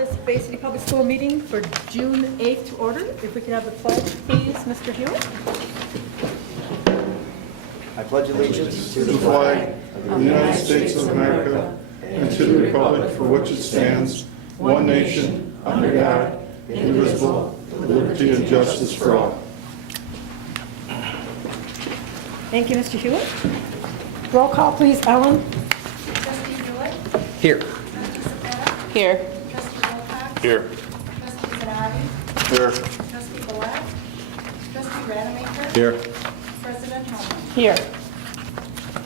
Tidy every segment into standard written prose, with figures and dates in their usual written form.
this Bay City Public School meeting for June 8th to order. If we could have the pledge, please, Mr. Hewitt. I pledge allegiance To the flag of the United States of America and to the republic for which it stands, one nation, under God, indivisible, with liberty and justice for all. Thank you, Mr. Hewitt. Roll call, please, Ellen. Trustee Hewitt? Here. Trustee Sapeta? Here. Trustee Wilcox? Here. Trustee Zanardi? Here. Trustee Balette? Trustee Rademacher? Here. President Holman? Here.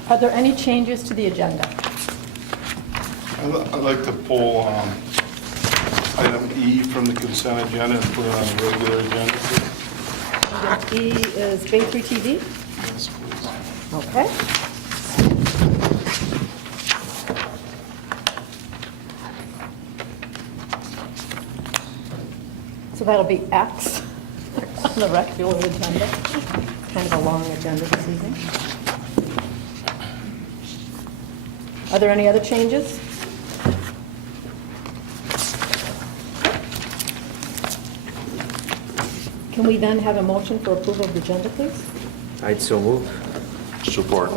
Are there any changes to the agenda? I'd like to pull item E from the consent agenda and put it on the regular agenda. Item E is Bay 3 TV. Yes, please. Okay. So that'll be X on the regular agenda. Kind of a long agenda this evening. Are there any other changes? Can we then have a motion for approval of the agenda, please? I'd so move. Support.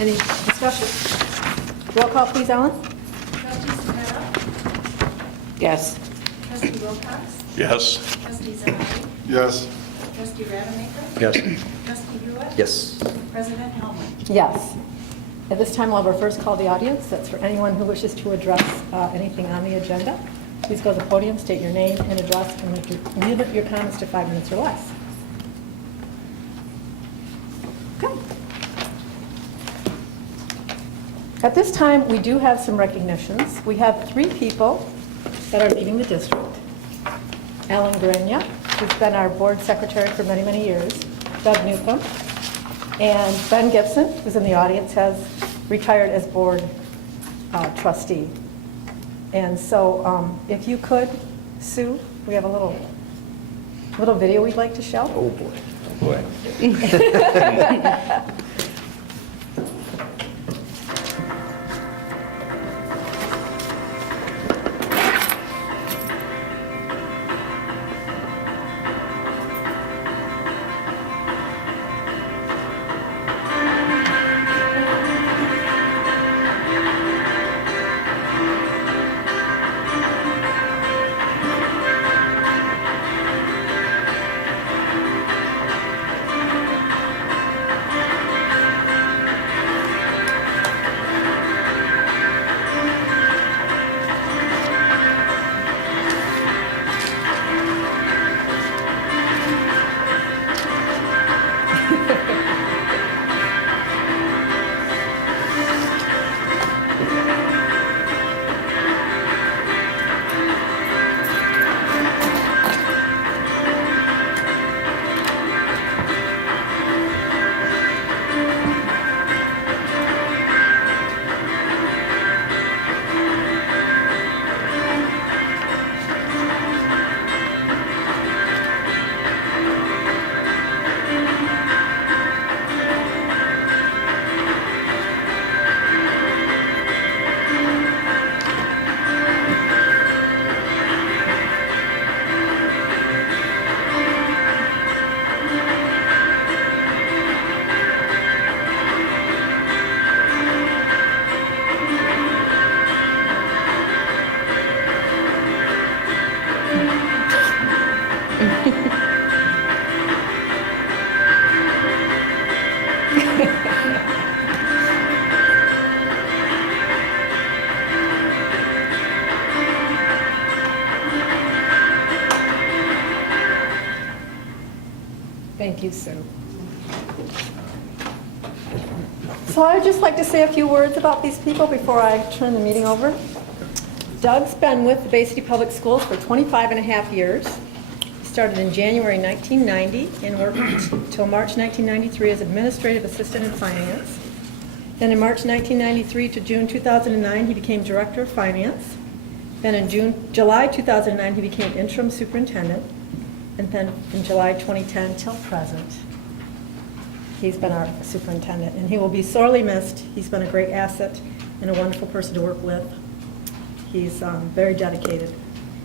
Any discussion? Roll call, please, Ellen. Trustee Sapeta? Yes. Trustee Wilcox? Yes. Trustee Zanardi? Yes. Trustee Rademacher? Yes. Trustee Hewitt? Yes. President Holman? Yes. At this time, we'll have our first call to the audience. That's for anyone who wishes to address anything on the agenda. Please go to the podium, state your name and address, and limit your comments to 5 minutes or less. Okay. At this time, we do have some recognitions. We have 3 people that are leaving the district. Ellen Grenia, who's been our board secretary for many, many years. Doug Newcomb. And Ben Gibson, who's in the audience, has retired as board trustee. And so if you could, Sue, we have a little video we'd like to show. Oh, boy. Oh, boy. Thank you, Sue. So I would just like to say a few words about these people before I turn the meeting over. Doug's been with the Bay City Public Schools for 25 and a half years. He started in January 1990 and worked until March 1993 as administrative assistant in finance. Then in March 1993 to June 2009, he became director of finance. Then in July 2009, he became interim superintendent. And then from July 2010 till present, he's been our superintendent, and he will be sorely missed. He's been a great asset and a wonderful person to work with. He's very dedicated.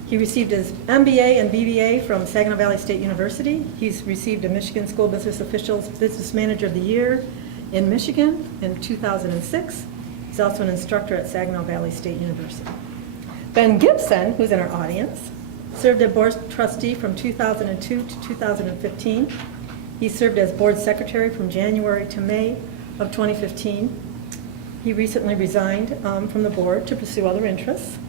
He received his MBA and BBA from Saginaw Valley State University. He's received a Michigan School Business Officials Business Manager of the Year in Michigan in 2006. He's also an instructor at Saginaw Valley State University. Ben Gibson, who's in our audience, served as board trustee from 2002 to 2015. He served as board secretary from January to May of 2015. He recently resigned from the board to pursue other interests.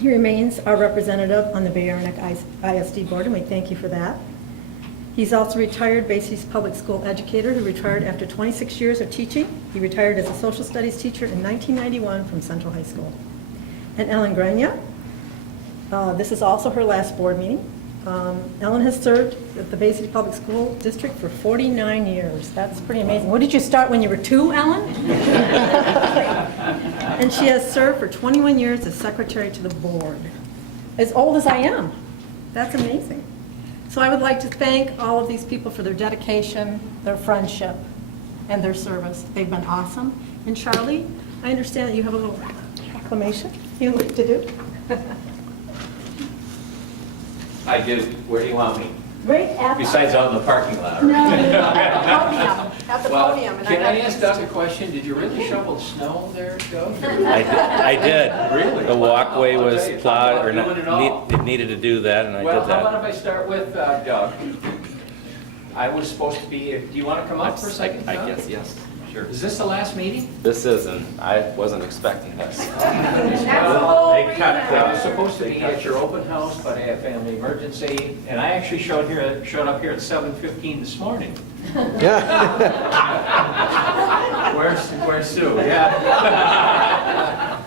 He remains our representative on the Bayarnack ISD board, and we thank you for that. He's also retired Bay City's public school educator who retired after 26 years of teaching. He retired as a social studies teacher in 1991 from Central High School. And Ellen Grenia, this is also her last board meeting. Ellen has served at the Bay City Public School District for 49 years. That's pretty amazing. What did you start when you were 2, Ellen? And she has served for 21 years as secretary to the board. As old as I am. That's amazing. So I would like to thank all of these people for their dedication, their friendship, and their service. They've been awesome. And Charlie, I understand that you have a little proclamation you'd like to do. I do. Where do you want me? Right at Besides out in the parking lot? No, at the Well, podium. And can I'd I like ask to- Doug a question? Did you really shovel snow there, Doug? I did. Really? The walkway Wow, I'll was tell you, plowed, talk or about doing it all. it needed to do that, and I Well, did how about that. if I start with Doug? I was supposed to be, do you want to come up for a second, I Doug? guess, yes, sure. Is this the last meeting? This isn't, I wasn't expecting this. I was supposed to be at your open house, but I had a family emergency, and I actually showed up here at 7:15 this morning. Where's Sue? Yeah.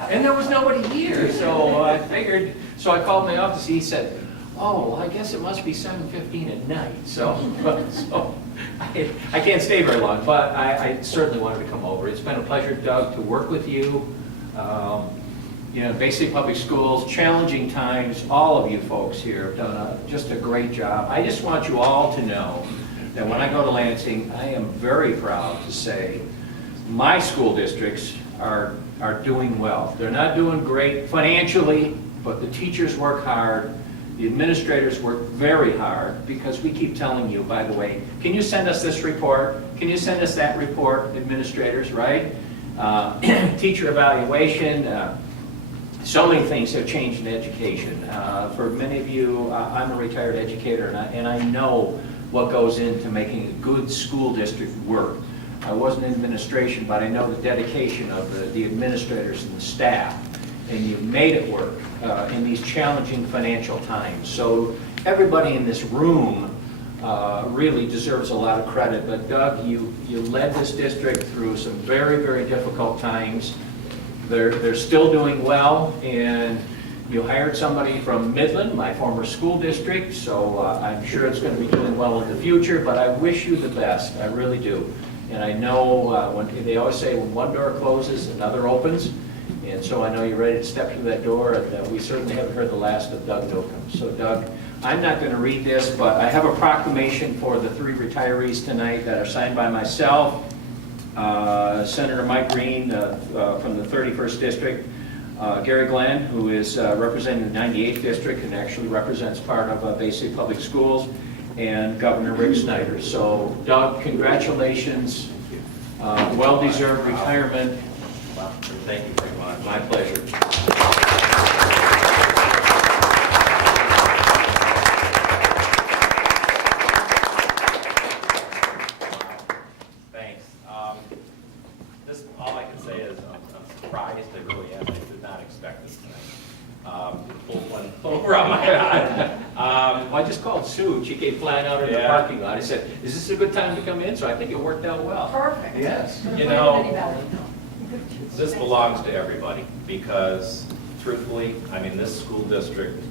And there was nobody here, so I figured, so I called my office, he said, oh, well, I guess it must be 7:15 at night, so I can't stay very long, but I certainly wanted to come over. It's been a pleasure, Doug, to work with you. You know, Bay City Public Schools, challenging times, all of you folks here have done just a great job. I just want you all to know that when I go to Lansing, I am very proud to say my school districts are doing well. They're not doing great financially, but the teachers work hard. The administrators work very hard because we keep telling you, by the way, can you send us this report? Can you send us that report, administrators, right? Teacher evaluation, so many things have changed in education. For many of you, I'm a retired educator, and I know what goes into making a good school district work. I wasn't in administration, but I know the dedication of the administrators and the staff, and you made it work in these challenging financial times. So everybody in this room really deserves a lot of credit, but Doug, you led this district through some very, very difficult times. They're still doing well, and you hired somebody from Midland, my former school district, so I'm sure it's going to be doing well in the future, but I wish you the best, I really do. And I know when they always say when one door closes, another opens, and so I know you're ready to step through that door, and we certainly haven't heard the last of Doug Newcomb. So Doug, I'm not going to read this, but I have a proclamation for the 3 retirees tonight that are signed by myself, Senator Mike Green from the 31st District, Gary Glenn, who is representing the 98th District and actually represents part of Bay City Public Schools, and Governor Rick Snyder. So Doug, congratulations, well-deserved retirement. Thank you very much. My pleasure. Thanks. This, all I can say is I'm surprised, I really am. I did not expect this tonight. Pulled one over on my eye. Well, I just called Sue, she came flying out in the Yeah. parking lot. I said, is this a good time to come in? So I think it worked out well. Perfect. Yes. You know, this belongs to everybody because truthfully, I mean, this school district,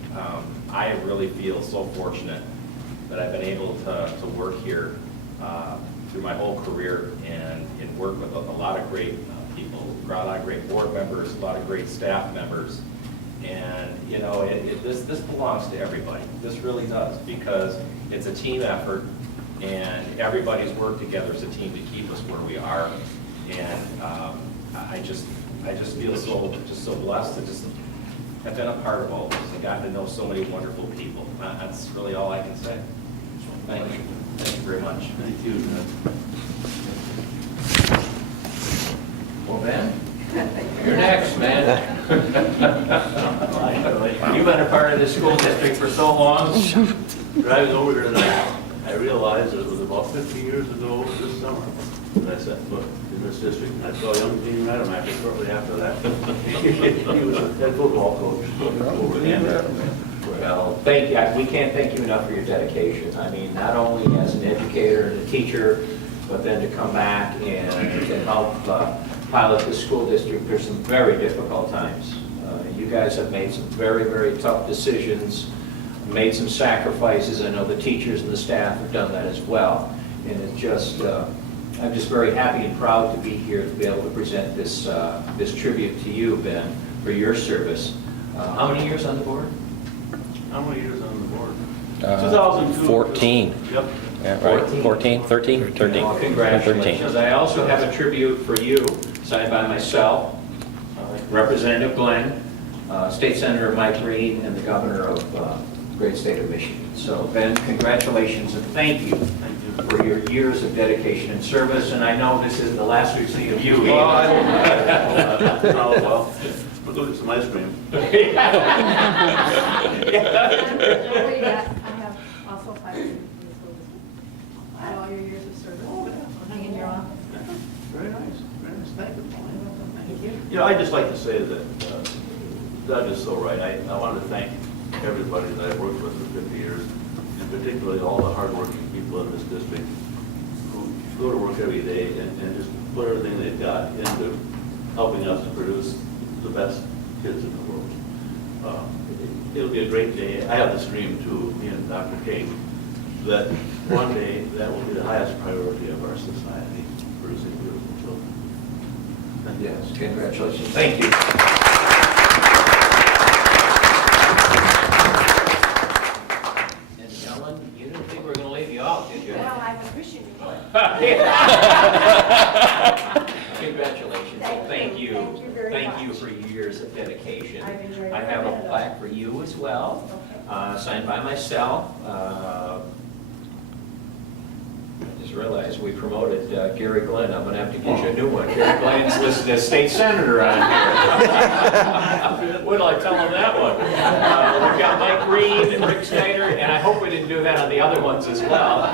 I really feel so fortunate that I've been able to work here through my whole career and work with a lot of great people, a lot of great board members, a lot of great staff members. And, you know, this belongs to everybody. This really does, because it's a team effort, and everybody's worked together as a team to keep us where we are. And I just feel so blessed to just have been a part of all this and gotten to know so many wonderful people. That's really all I can say. Thank you. Thank you very much. Thank you. Well, Ben, you're next, man. You've been a part of the school district for so long. Driving over here tonight, I realized it was about 50 years ago this summer that I set foot in this district. And I saw young Gene Rademacher shortly after that. He was a head football coach over there. Well, thank you. We can't thank you enough for your dedication. I mean, not only as an educator and a teacher, but then to come back and to help pilot the school district through some very difficult times. You guys have made some very, very tough decisions, made some sacrifices. I know the teachers and the staff have done that as well. And it's just, I'm just very happy and proud to be here to be able to present this, this tribute to you, Ben, for your service. How many years on the board? How many years on the board? 2002. 14. Yep. Yeah, right. 14, 13? 13. Well, congratulations. I also have a tribute for you, signed by myself, Representative Glenn, State Senator Mike Green, and the Governor of the great state of Michigan. So Ben, congratulations and thank you for your years of dedication and service. And I know this is the last we've seen of you. Well, I don't know. Well, we'll go get some ice cream. I have also applied for the school district. I had all your years of service. Hang in your office. Very nice. Very nice. Thank you. Thank you. You know, I'd just like to say that Doug is so right. I want to thank everybody that I've worked with for 50 years, and particularly all the hardworking people in this district who go to work every day and just put everything they've got into helping us to produce the best kids in the world. It'll be a great day. I have this dream too, me and Dr. King, that one day that will be the highest priority of our society, producing beautiful children. Thank you. Yes, congratulations. Thank you. And Ellen, you didn't think we were going to leave you out, did you? Well, I appreciate it. Congratulations. Thank you. Thank you very Thank you much. for your years of dedication. I've enjoyed I have a it. plaque for you as well, signed by myself. I just realized we promoted Gary Glenn. I'm going to have to get you a new one. Gary Glenn's listed as state senator on here. When will I tell him that one? We've got Mike Green and Rick Snyder, and I hope we didn't do that on the other ones as well.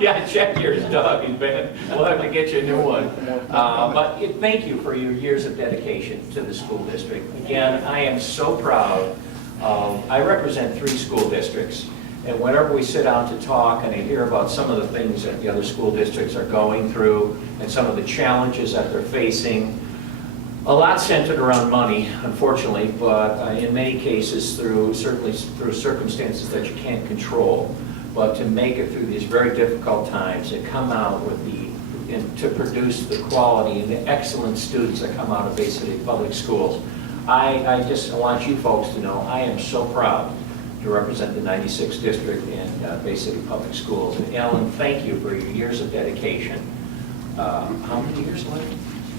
Yeah, check yours, Doug. We'll have to get you a new one. But thank you for your years of dedication to the school district. Again, I am so proud. I represent 3 school districts. And whenever we sit down to talk and I hear about some of the things that the other school districts are going through and some of the challenges that they're facing, a lot centered around money, unfortunately, but in many cases certainly through circumstances that you can't control. But to make it through these very difficult times and come out with and to produce the quality and the excellent students that come out of Bay City Public Schools, I just want you folks to know I am so proud to represent the 96th District in Bay City Public Schools. And Ellen, thank you for your years of dedication. How many years left?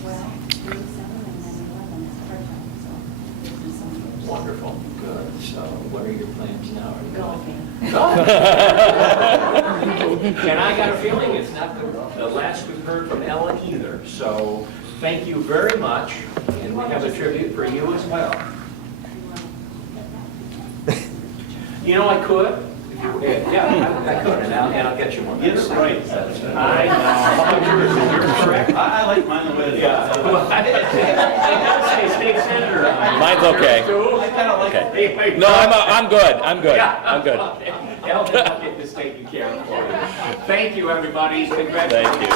Well, 37 and then 11 is part-time, so 50-some years. Wonderful, good. So what are your plans now? Are you Golfing. And I got a feeling it's not the last we've heard from Ellen either. So thank you very much. And we have a tribute for you as well. You know, I could. Yeah, I could, and I'll get you one. Get it right. I know. How about yours? Is yours correct? I like mine the way it is. Yeah. Well, I did say state senator. Mine's okay. I kind of like it. Okay. No, I'm good. I'm good. I'm good. I'll get this taken care of for you. Thank you, everybody. Congratulations. Thank you.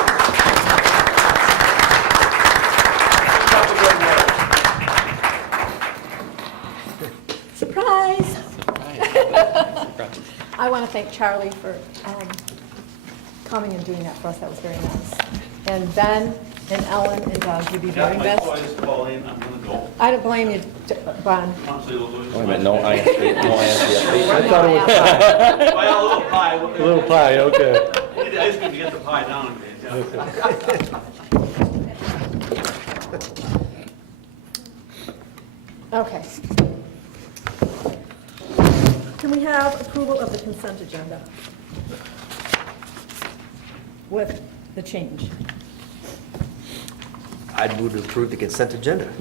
Surprise! I want to thank Charlie for coming and doing that for us. That was very nice. And Ben and Ellen and Doug, you be Got very my best. toys, Pauline, I'm gonna go. I don't blame you, Bon. Honestly, we'll do it. Wait a minute, no answer. No answer. I thought it was Well, a little pie. a little pie, okay. I just need to get the pie down. Okay. can we have approval of the consent agenda? With the change. I'd move to approve the consent agenda.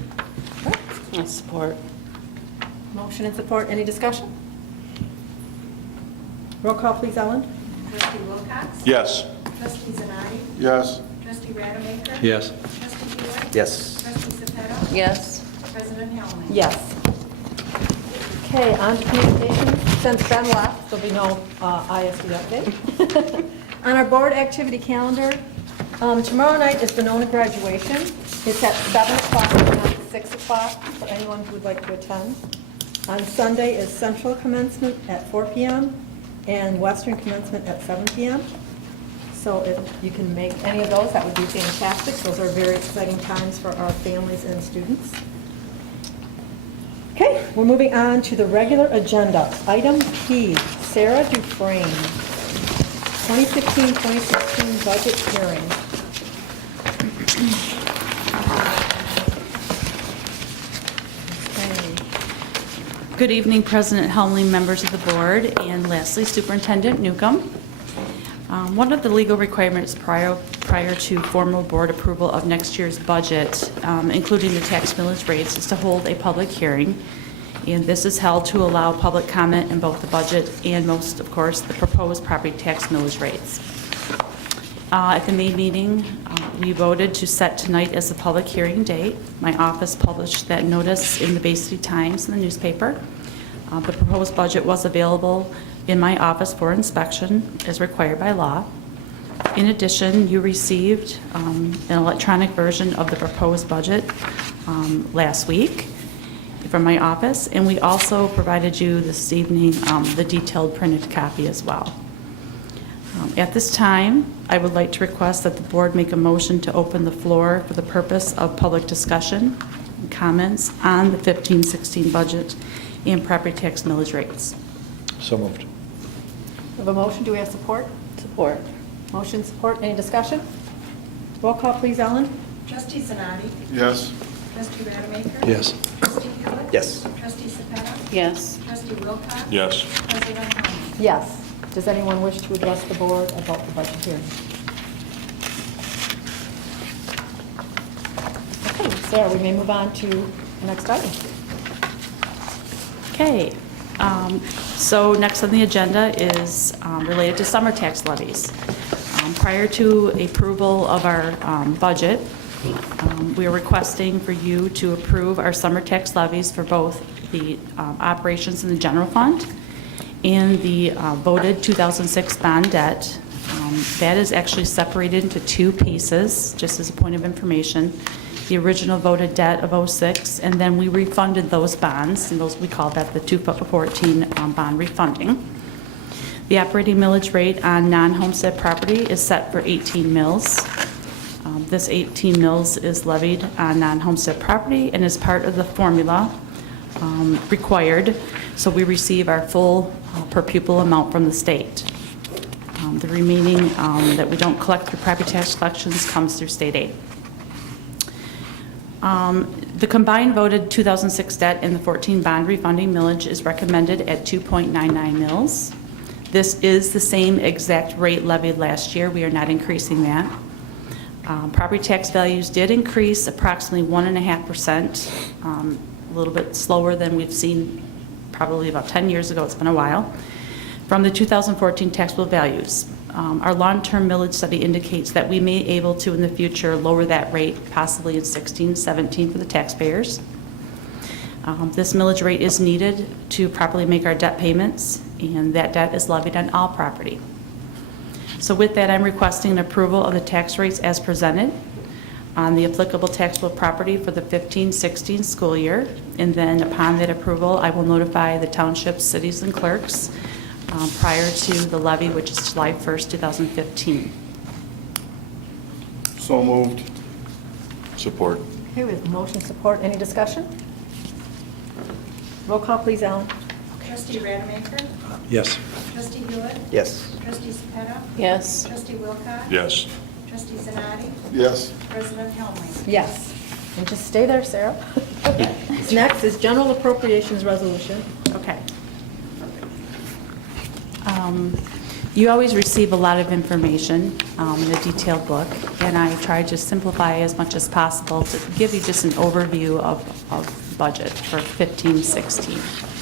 Support. Motion and support, any discussion? Roll call, please, Ellen. Trustee Wilcox? Yes. Trustee Zanardi? Yes. Trustee Rademacher? Yes. Trustee Hewitt? Yes. Trustee Cepeda? Yes. President Hellman? Yes. Okay, on to communications. Since Ben left, there'll be no ISD update. On our board activity calendar, tomorrow night is Benona graduation. It's at 7 o'clock, not 6 o'clock, for anyone who would like to attend. On Sunday is Central commencement at 4 p.m. and Western commencement at 7 p.m. So if you can make any of those, that would be fantastic. Those are very exciting times for our families and students. Okay, we're moving on to the regular agenda. Item P, Sarah Dufresne, 2015-2016 budget hearing. Okay. Good evening, President Helmling, members of the board, and lastly, Superintendent Newcomb. One of the legal requirements prior to formal board approval of next year's budget, including the tax millage rates, is to hold a public hearing. And this is held to allow public comment in both the budget and most, of course, the proposed property tax millage rates. At the May meeting, we voted to set tonight as the public hearing date. My office published that notice in the Bay City Times and the newspaper. The proposed budget was available in my office for inspection as required by law. In addition, you received an electronic version of the proposed budget last week from my office, and we also provided you this evening the detailed printed copy as well. At this time, I would like to request that the board make a motion to open the floor for the purpose of public discussion and comments on the 15-16 budget and property tax millage rates. So moved. We have a motion, do we have support? Support. Motion, support, any discussion? Roll call, please, Ellen. Trustee Zanardi? Yes. Trustee Rademacher? Yes. Trustee Hewitt? Yes. Trustee Cepeda? Yes. Trustee Wilcox? Yes. President Hellman? Yes. Does anyone wish to address the board about the budget hearing? Okay, Sarah, we may move on to the next item. Okay, so next on the agenda is related to summer tax levies. Prior to approval of our budget, we are requesting for you to approve our summer tax levies for both the operations in the general fund and the voted 2006 bond debt. That is actually separated into two pieces, just as a point of information. The original voted debt of 06, and then we refunded those bonds, and those we call that the 2014 bond refunding. The operating millage rate on non-homestead property is set for 18 mills. This 18 mills is levied on non-homestead property and is part of the formula required, so we receive our full per pupil amount from the state. The remaining that we don't collect through property tax collections comes through state aid. The combined voted 2006 debt and the 14 bond refunding millage is recommended at 2.99 mils. This is the same exact rate levied last year. We are not increasing that. Property tax values did increase approximately 1.5%, a little bit slower than we've seen probably about 10 years ago. It's been a while. From the 2014 taxable values. Our long-term millage study indicates that we may be able to, in the future, lower that rate possibly in 16, 17 for the taxpayers. This millage rate is needed to properly make our debt payments, and that debt is levied on all property. So with that, I'm requesting an approval of the tax rates as presented on the applicable taxable property for the 15-16 school year, and then upon that approval, I will notify the townships, cities, and clerks prior to the levy, which is July 1st, 2015. So moved. Support. Okay, we have motion, support, any discussion? Roll call, please, Ellen. Trustee Rademacher? Yes. Trustee Hewitt? Yes. Trustee Cepeda? Yes. Trustee Wilcox? Yes. Trustee Zanardi? Yes. President Hellman? Yes. And just stay there, Sarah. Next is general appropriations resolution. Okay. You always receive a lot of information in a detailed book, and I try to simplify as much as possible to give you just an overview of budget for 15-16.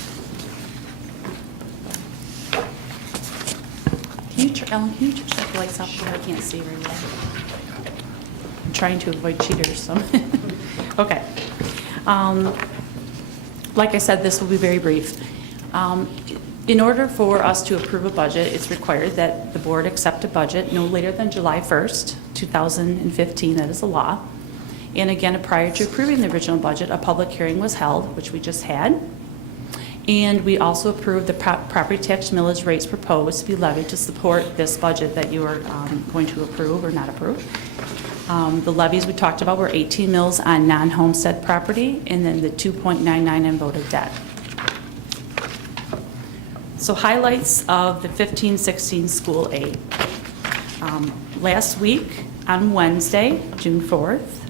Ellen, can you turn the lights off here? I can't see very well. I'm trying to avoid cheaters, so. Okay. Like I said, this will be very brief. In order for us to approve a budget, it's required that the board accept a budget no later than July 1st, 2015. That is the law. And again, prior to approving the original budget, a public hearing was held, which we just had. And we also approved the property tax millage rates proposed to be levied to support this budget that you are going to approve or not approve. The levies we talked about were 18 mills on non-homestead property, and then the 2.99 on voted debt. So highlights of the 15-16 school aid. Last week, on Wednesday, June 4th,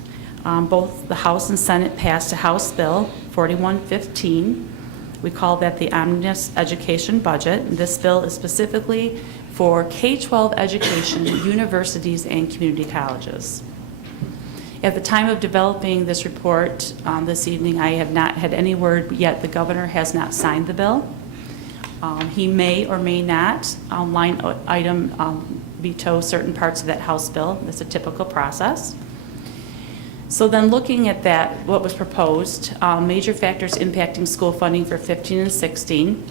both the House and Senate passed a House Bill 4115. We call that the Omnibus Education Budget. This bill is specifically for K-12 education, universities, and community colleges. At the time of developing this report this evening, I have not had any word yet. The governor has not signed the bill. He may or may not line item veto certain parts of that House bill. That's a typical process. So then looking at that, what was proposed, major factors impacting school funding for 15 and 16.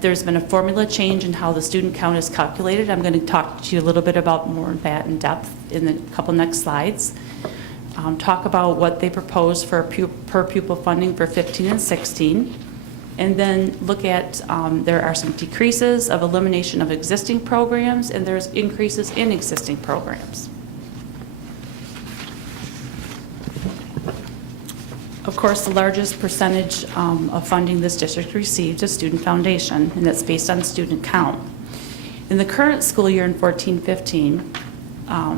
There's been a formula change in how the student count is calculated. I'm going to talk to you a little bit about more of that in depth in the couple next slides. Talk about what they propose for per pupil funding for 15 and 16. And then look at, there are some decreases of elimination of existing programs, and there's increases in existing programs. Of course, the largest percentage of funding this district receives is Student Foundation, and that's based on student count. In the current school year in 14-15,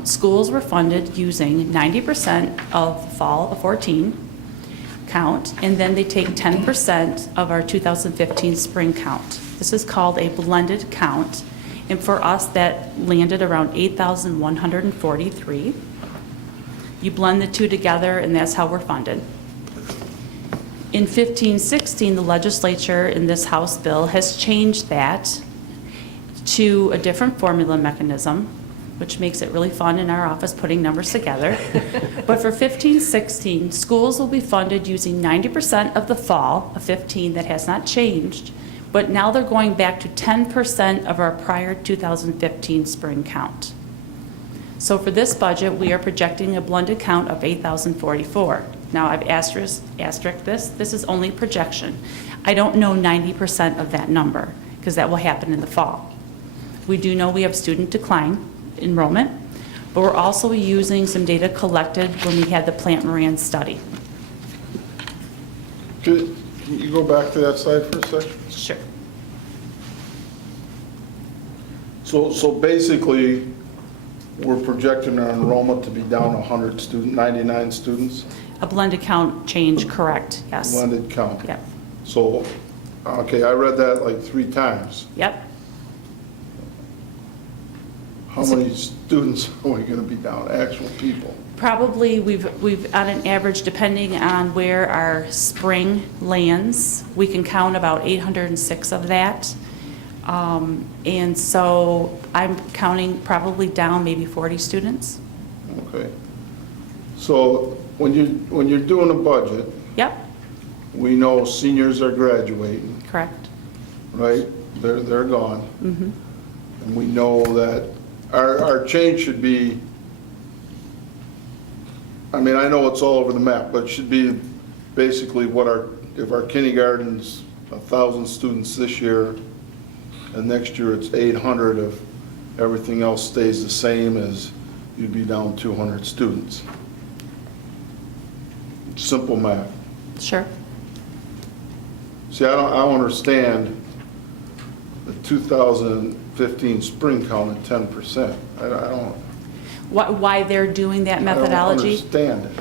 schools were funded using 90% of the fall of 14 count, and then they take 10% of our 2015 spring count. This is called a blended count, and for us that landed around 8,143. You blend the two together, and that's how we're funded. In 15-16, the legislature in this House bill has changed that to a different formula mechanism, which makes it really fun in our office putting numbers together. But for 15-16, schools will be funded using 90% of the fall of 15. That has not changed, but now they're going back to 10% of our prior 2015 spring count. So for this budget, we are projecting a blended count of 8,044. Now I've asterisked this. This is only projection. I don't know 90% of that number because that will happen in the fall. We do know we have student decline enrollment, but we're also using some data collected when we had the Plant Moran study. Can you go back to that slide for a second? Sure. So basically, we're projecting our enrollment to be down 100 students, 99 students, A blended count change, correct, yes. blended count. Yep, So, okay, I read that like 3 times. yep. How many students are we going to be down, actual people? Probably, we've on an average, depending on where our spring lands, we can count about 806 of that. And so I'm counting probably down maybe 40 students. Okay. So when you're doing a budget, Yep, we know seniors are graduating, correct. right? They're gone. Mhm. And we know that our change should be, I mean, I know it's all over the map, but it should be basically what if our kindergarten's 1,000 students this year, and next year it's 800, if everything else stays the same, as you'd be down 200 students. Simple math. Sure. See, I don't understand the 2015 spring count at 10%. I don't. Why they're doing that methodology? I don't understand it.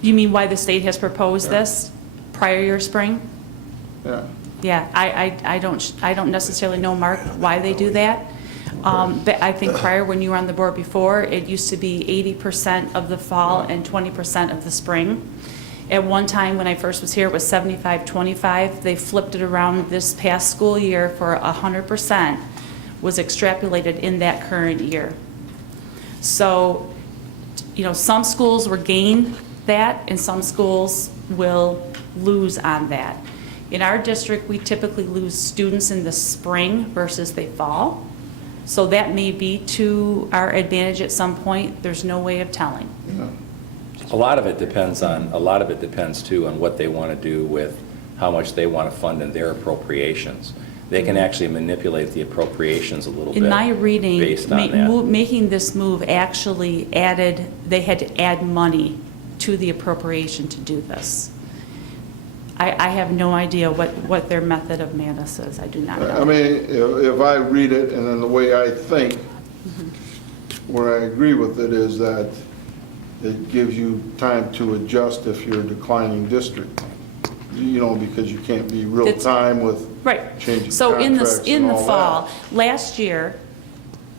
You mean why the state has proposed this prior year spring? Yeah. Yeah, I don't necessarily know, Mark, why they do that. But I think prior, when you were on the board before, it used to be 80% of the fall and 20% of the spring. At one time, when I first was here, it was 75-25. They flipped it around this past school year for 100% was extrapolated in that current year. So, you know, some schools will gain that and some schools will lose on that. In our district, we typically lose students in the spring versus the fall. So that may be to our advantage at some point. There's no way of telling. Yeah. A lot of it depends too on what they want to do with how much they want to fund in their appropriations. They can actually manipulate the appropriations a little bit. In my reading, based on that. making this move actually they had to add money to the appropriation to do this. I have no idea what their method of madness is. I do not know. I mean, if I read it and then the way I think, where I agree with it is that it gives you time to adjust if you're a declining district. You know, because you can't be real That's- time with Right. changing So in contracts the and all fall, that. last year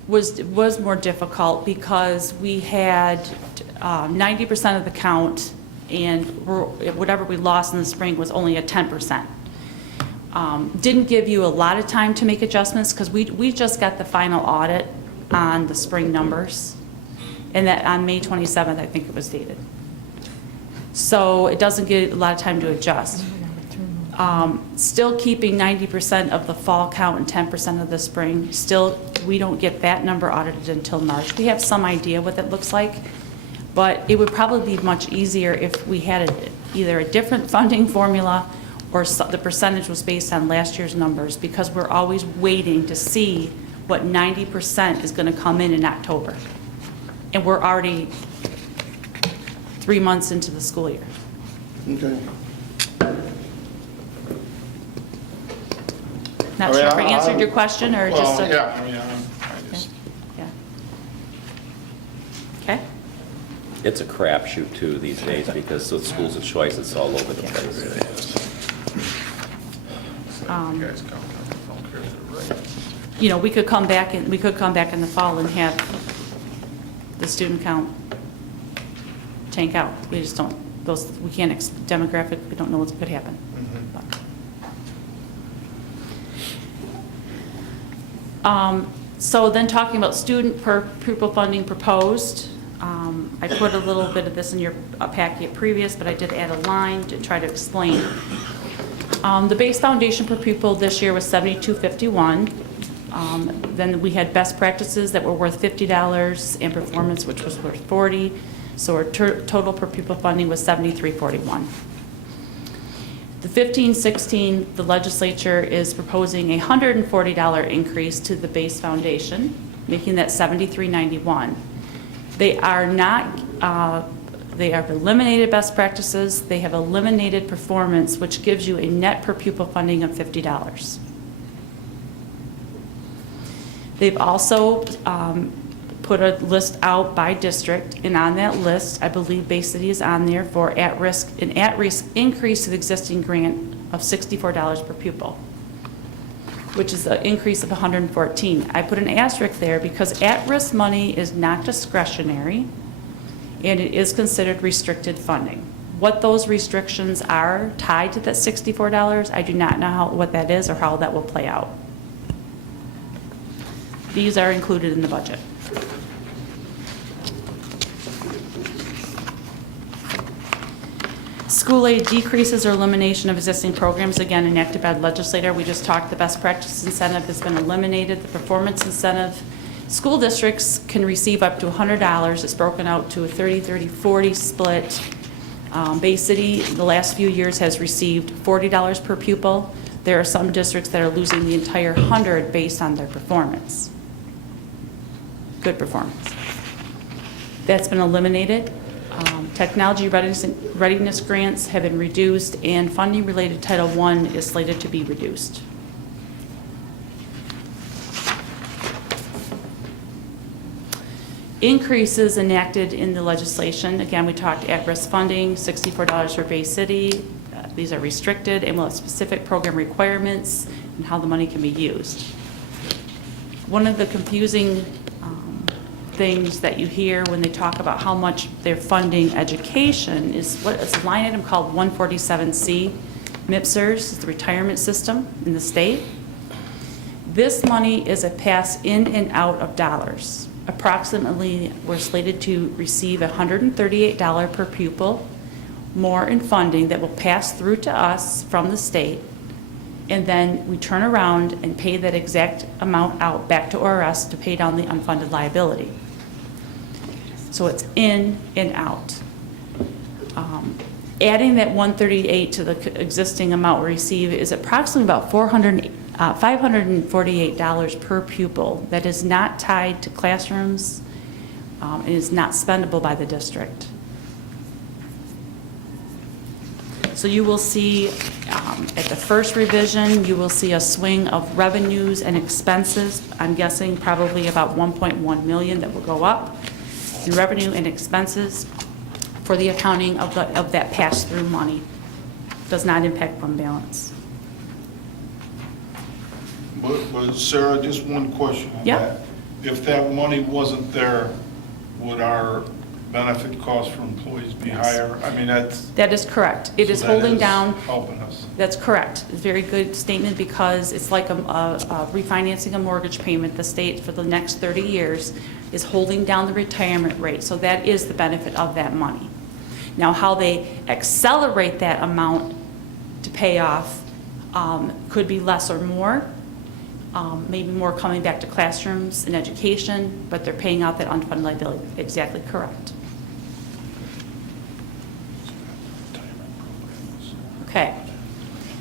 was more difficult because we had 90% of the count, and whatever we lost in the spring was only at 10%. Didn't give you a lot of time to make adjustments because we just got the final audit on the spring numbers, and that on May 27th, I think it was dated. So it doesn't get a lot of time to adjust. Still keeping 90% of the fall count and 10% of the spring, still, we don't get that number audited until March. We have some idea what that looks like, but it would probably be much easier if we had either a different funding formula or the percentage was based on last year's numbers, because we're always waiting to see what 90% is going to come in October. And we're already 3 months into the school year. Okay. Not I mean, sure if I I- answered your question or just Well, a... yeah, I mean, I just, Yeah. Okay? It's a crapshoot too these days because the schools of choice, it's all over the place. You know, we could come back in the fall and have the student count tank out. We just don't, we can't, demographic, we don't know what could happen. So then talking about student per pupil funding proposed, I put a little bit of this in your packet previous, but I did add a line to try to explain. The base foundation per pupil this year was $72.51. Then we had best practices that were worth $50 and performance, which was worth $40. So our total per pupil funding was $73.41. The 15-16, the legislature is proposing a $140 increase to the base foundation, making that $73.91. They are not, they have eliminated best practices, they have eliminated performance, which gives you a net per pupil funding of $50. They've also put a list out by district, and on that list, I believe Bay City is on there for an at-risk increase to the existing grant of $64 per pupil, which is an increase of $114. I put an asterisk there because at-risk money is not discretionary, and it is considered restricted funding. What those restrictions are tied to that $64, I do not know what that is or how that will play out. These are included in the budget. School aid decreases or elimination of existing programs, again enacted by the legislator. We just talked, the best practice incentive has been eliminated, the performance incentive. School districts can receive up to $100. It's broken out to a 30-30-40 split. Bay City, the last few years, has received $40 per pupil. There are some districts that are losing the entire 100 based on their performance. Good performance. That's been eliminated. Technology readiness grants have been reduced, and funding related to Title I is slated to be reduced. Increases enacted in the legislation. Again, we talked at-risk funding, $64 for Bay City, These are restricted and will have specific program requirements and how the money can be used. One of the confusing things that you hear when they talk about how much they're funding education is it's a line item called 147C. MIPSERS is the retirement system in the state. This money is a pass in and out of dollars. Approximately, we're slated to receive $138 per pupil more in funding that will pass through to us from the state, and then we turn around and pay that exact amount out back to ORS to pay down the unfunded liability. So it's in and out. Adding that 138 to the existing amount we receive is approximately about $548 per pupil that is not tied to classrooms and is not spendable by the district. So you will see at the first revision, you will see a swing of revenues and expenses. I'm guessing probably about 1.1 million that will go up in revenue and expenses for the accounting of that pass-through money. Does not impact fund balance. But Sarah, just one question on Yeah. that. If that money wasn't there, would our benefit costs for employees be higher? I mean, That is correct. It is so that holding down. helping us. That's correct. It's a very good statement because it's like refinancing a mortgage payment. The state for the next 30 years is holding down the retirement rate. So that is the benefit of that money. Now, how they accelerate that amount to pay off could be less or more. Maybe more coming back to classrooms and education, but they're paying out that unfunded liability. Exactly correct. Okay.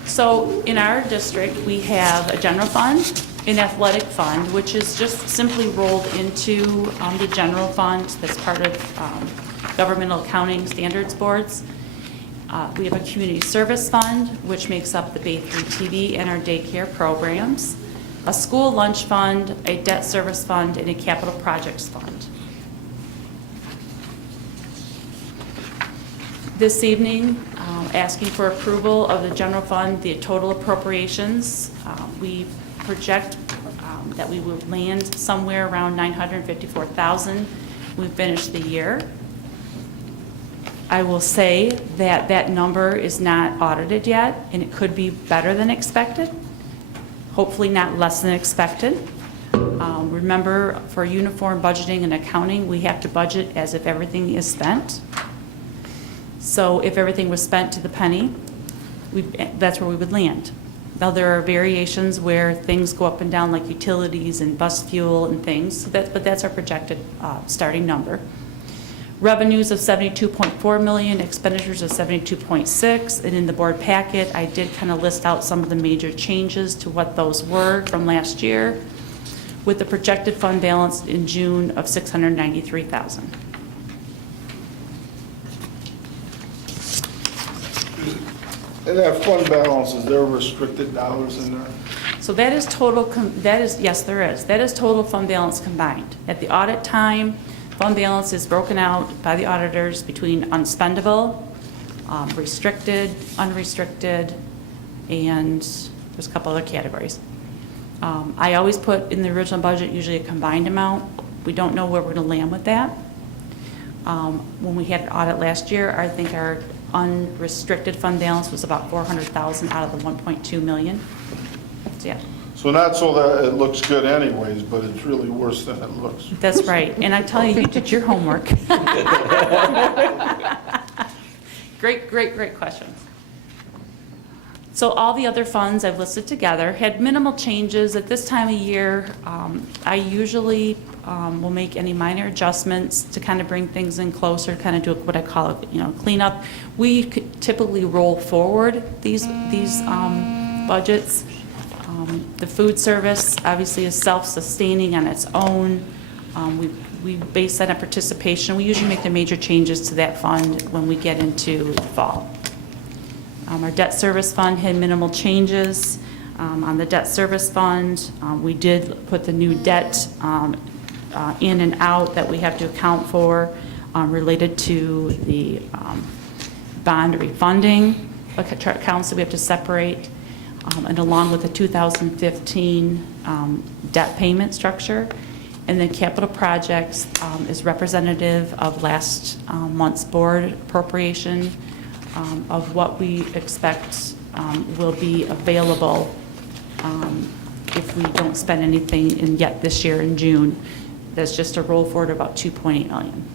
So in our district, we have a general fund, an athletic fund, which is just simply rolled into the general fund that's part of governmental accounting standards boards. We have a community service fund, which makes up the Bay 3 TV and our daycare programs, a school lunch fund, a debt service fund, and a capital projects fund. This evening, asking for approval of the general fund, the total appropriations. We project that we will land somewhere around $954,000 when we finish the year. I will say that that number is not audited yet, and it could be better than expected, hopefully not less than expected. Remember, for uniform budgeting and accounting, we have to budget as if everything is spent. So if everything was spent to the penny, that's where we would land. Now, there are variations where things go up and down, like utilities and bus fuel and things, but that's our projected starting number. Revenues of $72.4 million, expenditures of $72.6, and in the board packet, I did kind of list out some of the major changes to what those were from last year, with the projected fund balance in June of $693,000. And that fund balance, is there restricted dollars in there? So that is total, yes, there is. That is total fund balance combined. At the audit time, fund balance is broken out by the auditors between unspendable, restricted, unrestricted, and there's a couple other categories. I always put in the original budget usually a combined amount. We don't know where we're going to land with that. When we had an audit last year, I think our unrestricted fund balance was about $400,000 out of the $1.2 million. So, yeah. So not so that it looks good anyways, but it's really worse than it looks. That's right. And I tell you, you did your homework. Great questions. So all the other funds I've listed together had minimal changes. At this time of year, I usually will make any minor adjustments to kind of bring things in closer, kind of do what I call cleanup. We could typically roll forward these budgets. The food service obviously is self-sustaining on its own. We base that on participation. We usually make the major changes to that fund when we get into the fall. Our debt service fund had minimal changes. On the debt service fund, we did put the new debt in and out that we have to account for related to the bond refunding. accounts that we have to separate, and along with the 2015 debt payment structure. And then capital projects is representative of last month's board appropriation of what we expect will be available if we don't spend anything in yet this year in June. That's just a roll forward of about $2.8 million.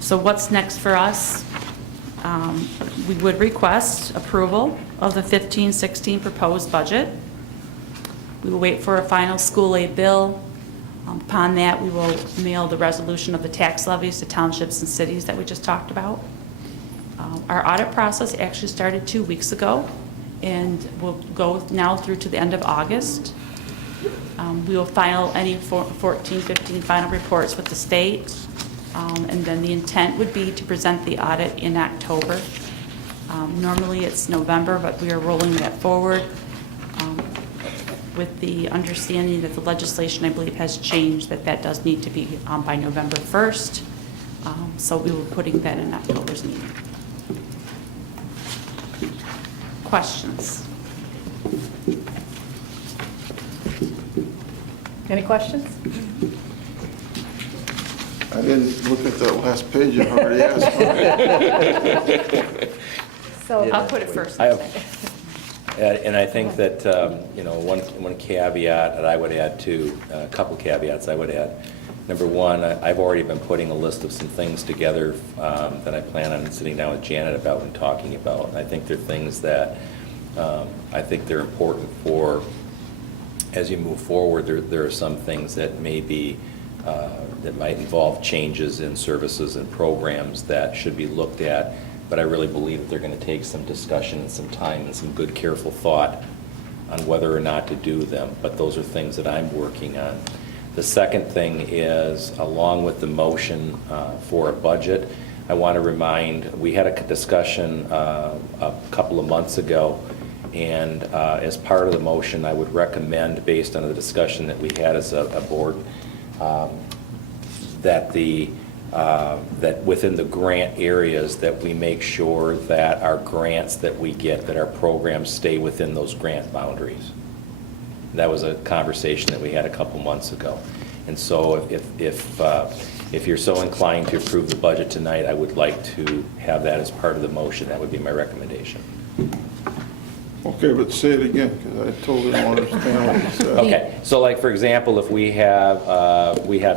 So what's next for us? We would request approval of the 15-16 proposed budget. We will wait for a final school aid bill. Upon that, we will mail the resolution of the tax levies to townships and cities that we just talked about. Our audit process actually started 2 weeks ago and will go now through to the end of August. We will file any 14, 15 final reports with the state. And then the intent would be to present the audit in October. Normally it's November, but we are rolling that forward with the understanding that the legislation, I believe, has changed, that does need to be by November 1st. So we were putting that in October's meeting. Questions? Any questions? I didn't look at that last page, you already asked for it. So, I'll put it first. And I think that, one caveat that I would add to, a couple caveats I would add. Number one, I've already been putting a list of some things together that I plan on sitting down with Janet about and talking about. And I think they're things that I think they're important for, as you move forward, there are some things that may be, that might involve changes in services and programs that should be looked at. But I really believe that they're going to take some discussion and some time and some good, careful thought on whether or not to do them. But those are things that I'm working on. The second thing is, along with the motion for a budget, I want to remind, we had a discussion a couple of months ago, and as part of the motion, I would recommend, based on the discussion that we had as a board, that within the grant areas that we make sure that our grants that we get, that our programs stay within those grant boundaries. That was a conversation that we had a couple months ago. And so if you're so inclined to approve the budget tonight, I would like to have that as part of the motion. That would be my recommendation. Okay, but say it again, because I totally don't understand what you said. Okay, so like, for example, if we have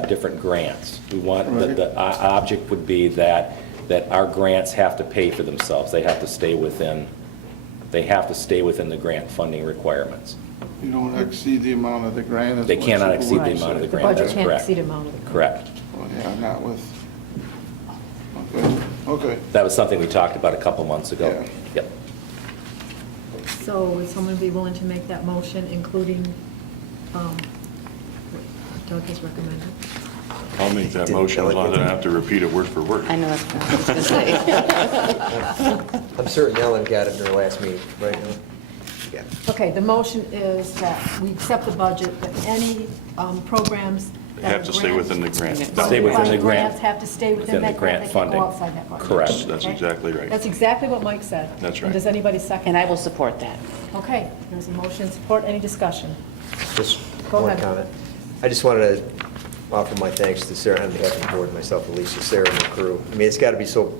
different grants, we want, the object would be that our grants have to pay for themselves. They have to stay within the grant funding requirements. You don't exceed the amount of the grant. is They what cannot you exceed the would amount of the say. grant, that's can't correct. exceed amount of the Correct. Well, yeah, not with, okay. That was something we talked about a couple months ago. Yeah. Yep. So would someone be willing to make that motion, including what Doug has recommended? I'll make that motion as long as I don't have to repeat it word for word. I know that's what I was going to say. I'm certain Ellen got it in her last meeting, right? Ellen? Yeah. Okay, the motion is that we accept the budget, that any programs that Have to stay within the grant. Stay within the grant. Grants have to stay within that grant, they can't funding. go outside that budget. Correct. That's Okay? exactly right. That's exactly what Mike said. That's And right. does anybody second? And I will support that. Okay, there's a motion, support, any discussion? Just Go one ahead. comment. I just wanted to offer my thanks to Sarah on behalf of the board, and myself, Alicia, Sarah, and the crew. I mean, it's got to be so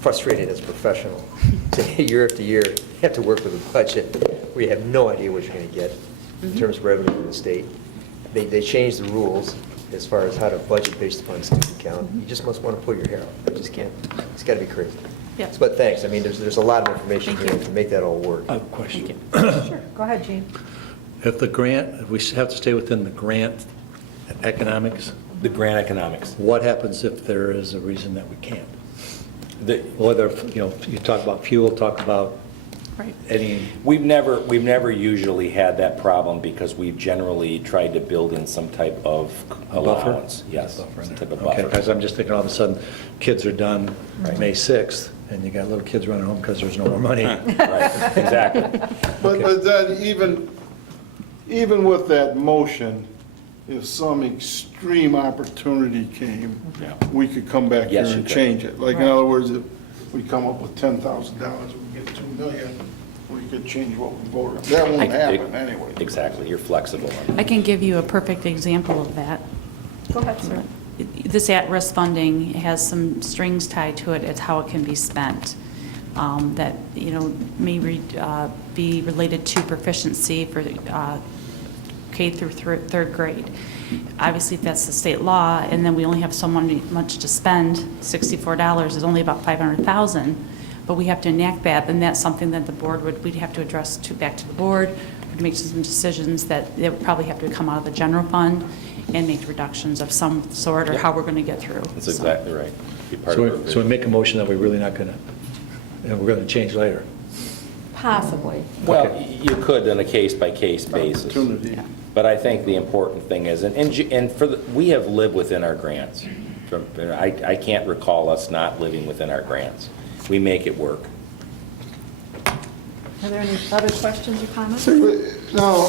frustrating as a professional to year after year have to work with a budget where you have no idea what you're going to get in terms of revenue from the state. They changed the rules as far as how to budget based upon student count. You just must want to pull your hair out. You just can't. It's got to be crazy. Yeah. But thanks. I mean, there's a lot of information Thank here you. to make that all work. I have a question. Sure, go ahead, Gene. If we have to stay within the grant economics, The grant economics. what happens if there is a reason that we can't? The- Whether, you talk about fuel, talk about Right. any, We've never usually had that problem because we've generally tried to build in some type of buffer? allowance. Yes, Buffer in some there. type of Okay, buffer. because I'm just thinking all of a sudden, kids are done May 6th, and you got little kids running home because there's no more money. Right, exactly. But then even with that motion, if some extreme opportunity came, Yeah. we could come back here Yes, you and could. change it. Like, in Right. other words, if we come up with $10,000, we get 2 million, we could change what we voted. That won't happen anyway. Exactly, you're flexible on I that. can give you a perfect example of that. Go ahead, sir. This at-risk funding has some strings tied to it. It's how it can be spent. That, may be related to proficiency for K through third grade. Obviously, if that's the state law, and then we only have so much to spend, $64 is only about $500,000, but we have to enact that, then that's something that the board we'd have to address back to the board, we'd make some decisions that they would probably have to come out of the general fund and make reductions of some sort, or how we're going to get through. That's So- exactly right. Be part So of our we vision. make a motion that we're really not going to, we're going to change later. Possibly. Well, Okay. you could on a case-by-case basis. Opportunity. But I think the important thing is, and we have lived within our grants. I can't recall us not living within our grants. We make it work. Are there any other questions or comments? Now,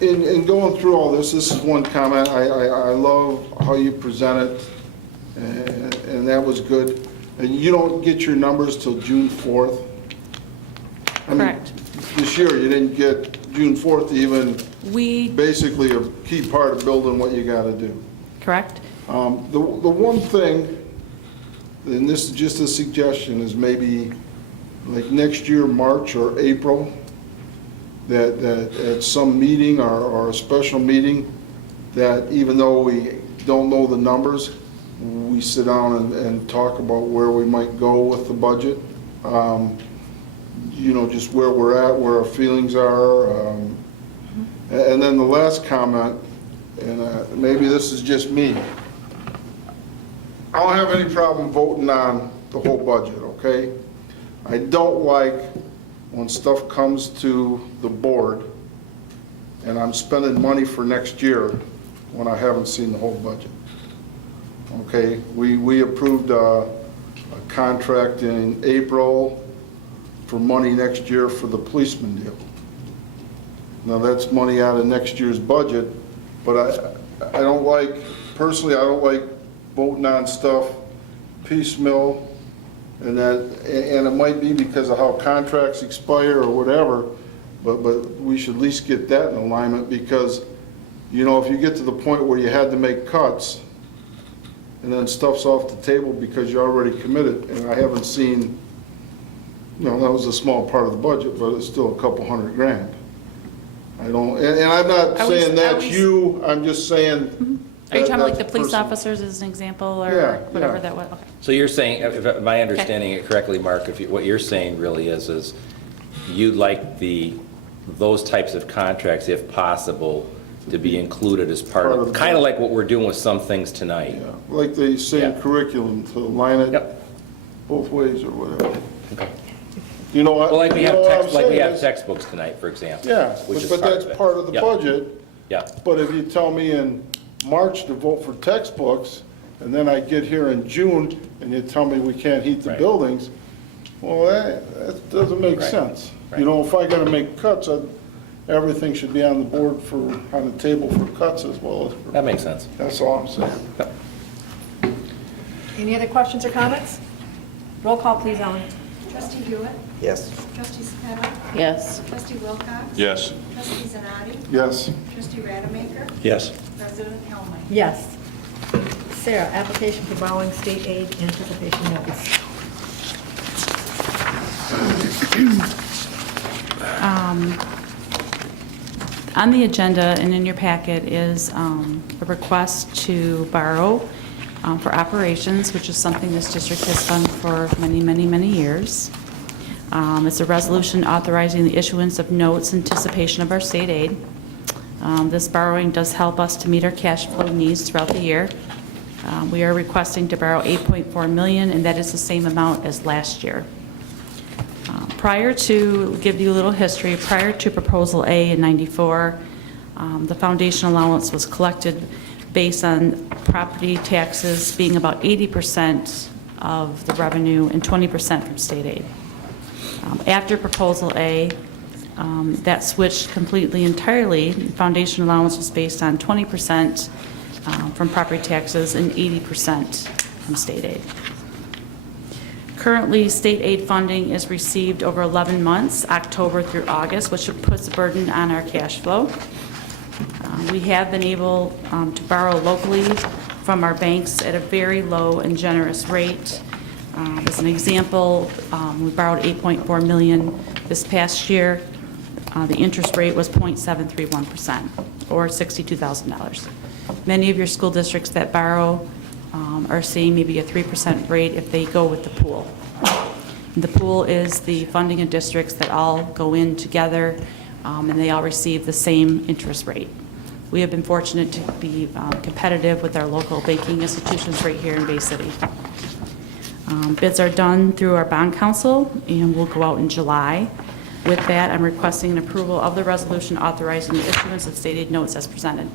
in going through all this is one comment. I love how you present it, and that was good. And you don't get your numbers till June 4th? I mean, Correct. This year, you didn't get June 4th to even, We, basically a key part of building what you got to do. correct? The one thing, and this is just a suggestion, is maybe like next year, March or April, that at some meeting or a special meeting, that even though we don't know the numbers, we sit down and talk about where we might go with the budget. Just where we're at, where our feelings are. And then the last comment, and maybe this is just me, I don't have any problem voting on the whole budget, okay? I don't like when stuff comes to the board and I'm spending money for next year when I haven't seen the whole budget. Okay, we approved a contract in April for money next year for the policeman deal. Now, that's money out of next year's budget, but I don't like, personally, I don't like voting on stuff piecemeal, and it might be because of how contracts expire or whatever, but we should at least get that in alignment, because, if you get to the point where you had to make cuts, and then stuff's off the table because you already committed, and I haven't seen, that was a small part of the budget, but it's still a couple $100,000. I don't, and I'm not Are we- saying are that's we- you, I'm just saying. Are you talking about like the that's police personal. officers as an example, or Yeah, whatever yeah. that was? Okay. So you're saying, if am I understanding it correctly, Mark, what you're saying really is you'd like those types of contracts, if possible, to be included as part Part of, of- kind of like what we're doing with some things tonight. Yeah, like they say in Yeah. curriculum, to line it Yep. both ways or whatever. Okay. You know what? Well, like we you have know what I'm text, like we saying have is- textbooks tonight, for example. Yeah, which is but that's it. part of the Yep. budget. Yeah, But if you tell me in March to vote for textbooks, and then I get here in June, and you tell me we can't heat the Right. buildings, well, that doesn't make Right. sense. Right. If I gotta make cuts, everything should be on the board on the table for cuts as well as for. that makes sense. That's all I'm saying. Any other questions or comments? Roll call, please, Ellen. Trustee Hewitt? Yes. Trustee Spevek? Yes. Trustee Wilcox? Yes. Trustee Zanati? Yes. Trustee Rademacher? Yes. President Helmut? Yes. Sarah, application for borrowing state aid anticipation notice. On the agenda and in your packet is a request to borrow for operations, which is something this district has done for many, many, many years. It's a resolution authorizing the issuance of notes in anticipation of our state aid. This borrowing does help us to meet our cash flow needs throughout the year. We are requesting to borrow $8.4 million, and that is the same amount as last year. Prior to, give you a little history, prior to Proposal A in '94, the foundation allowance was collected based on property taxes being about 80% of the revenue and 20% from state aid. After Proposal A, That switched completely entirely. Foundation allowance was based on 20% from property taxes and 80% from state aid. Currently, state aid funding is received over 11 months, October through August, which puts a burden on our cash flow. We have been able to borrow locally from our banks at a very low and generous rate. As an example, we borrowed $8.4 million this past year. The interest rate was 0.731%, or $62,000. Many of your school districts that borrow are seeing maybe a 3% rate if they go with the pool. The pool is the funding of districts that all go in together, and they all receive the same interest rate. We have been fortunate to be competitive with our local banking institutions right here in Bay City. Bids are done through our bond council and will go out in July. With that, I'm requesting an approval of the resolution authorizing the issuance of state aid notes as presented.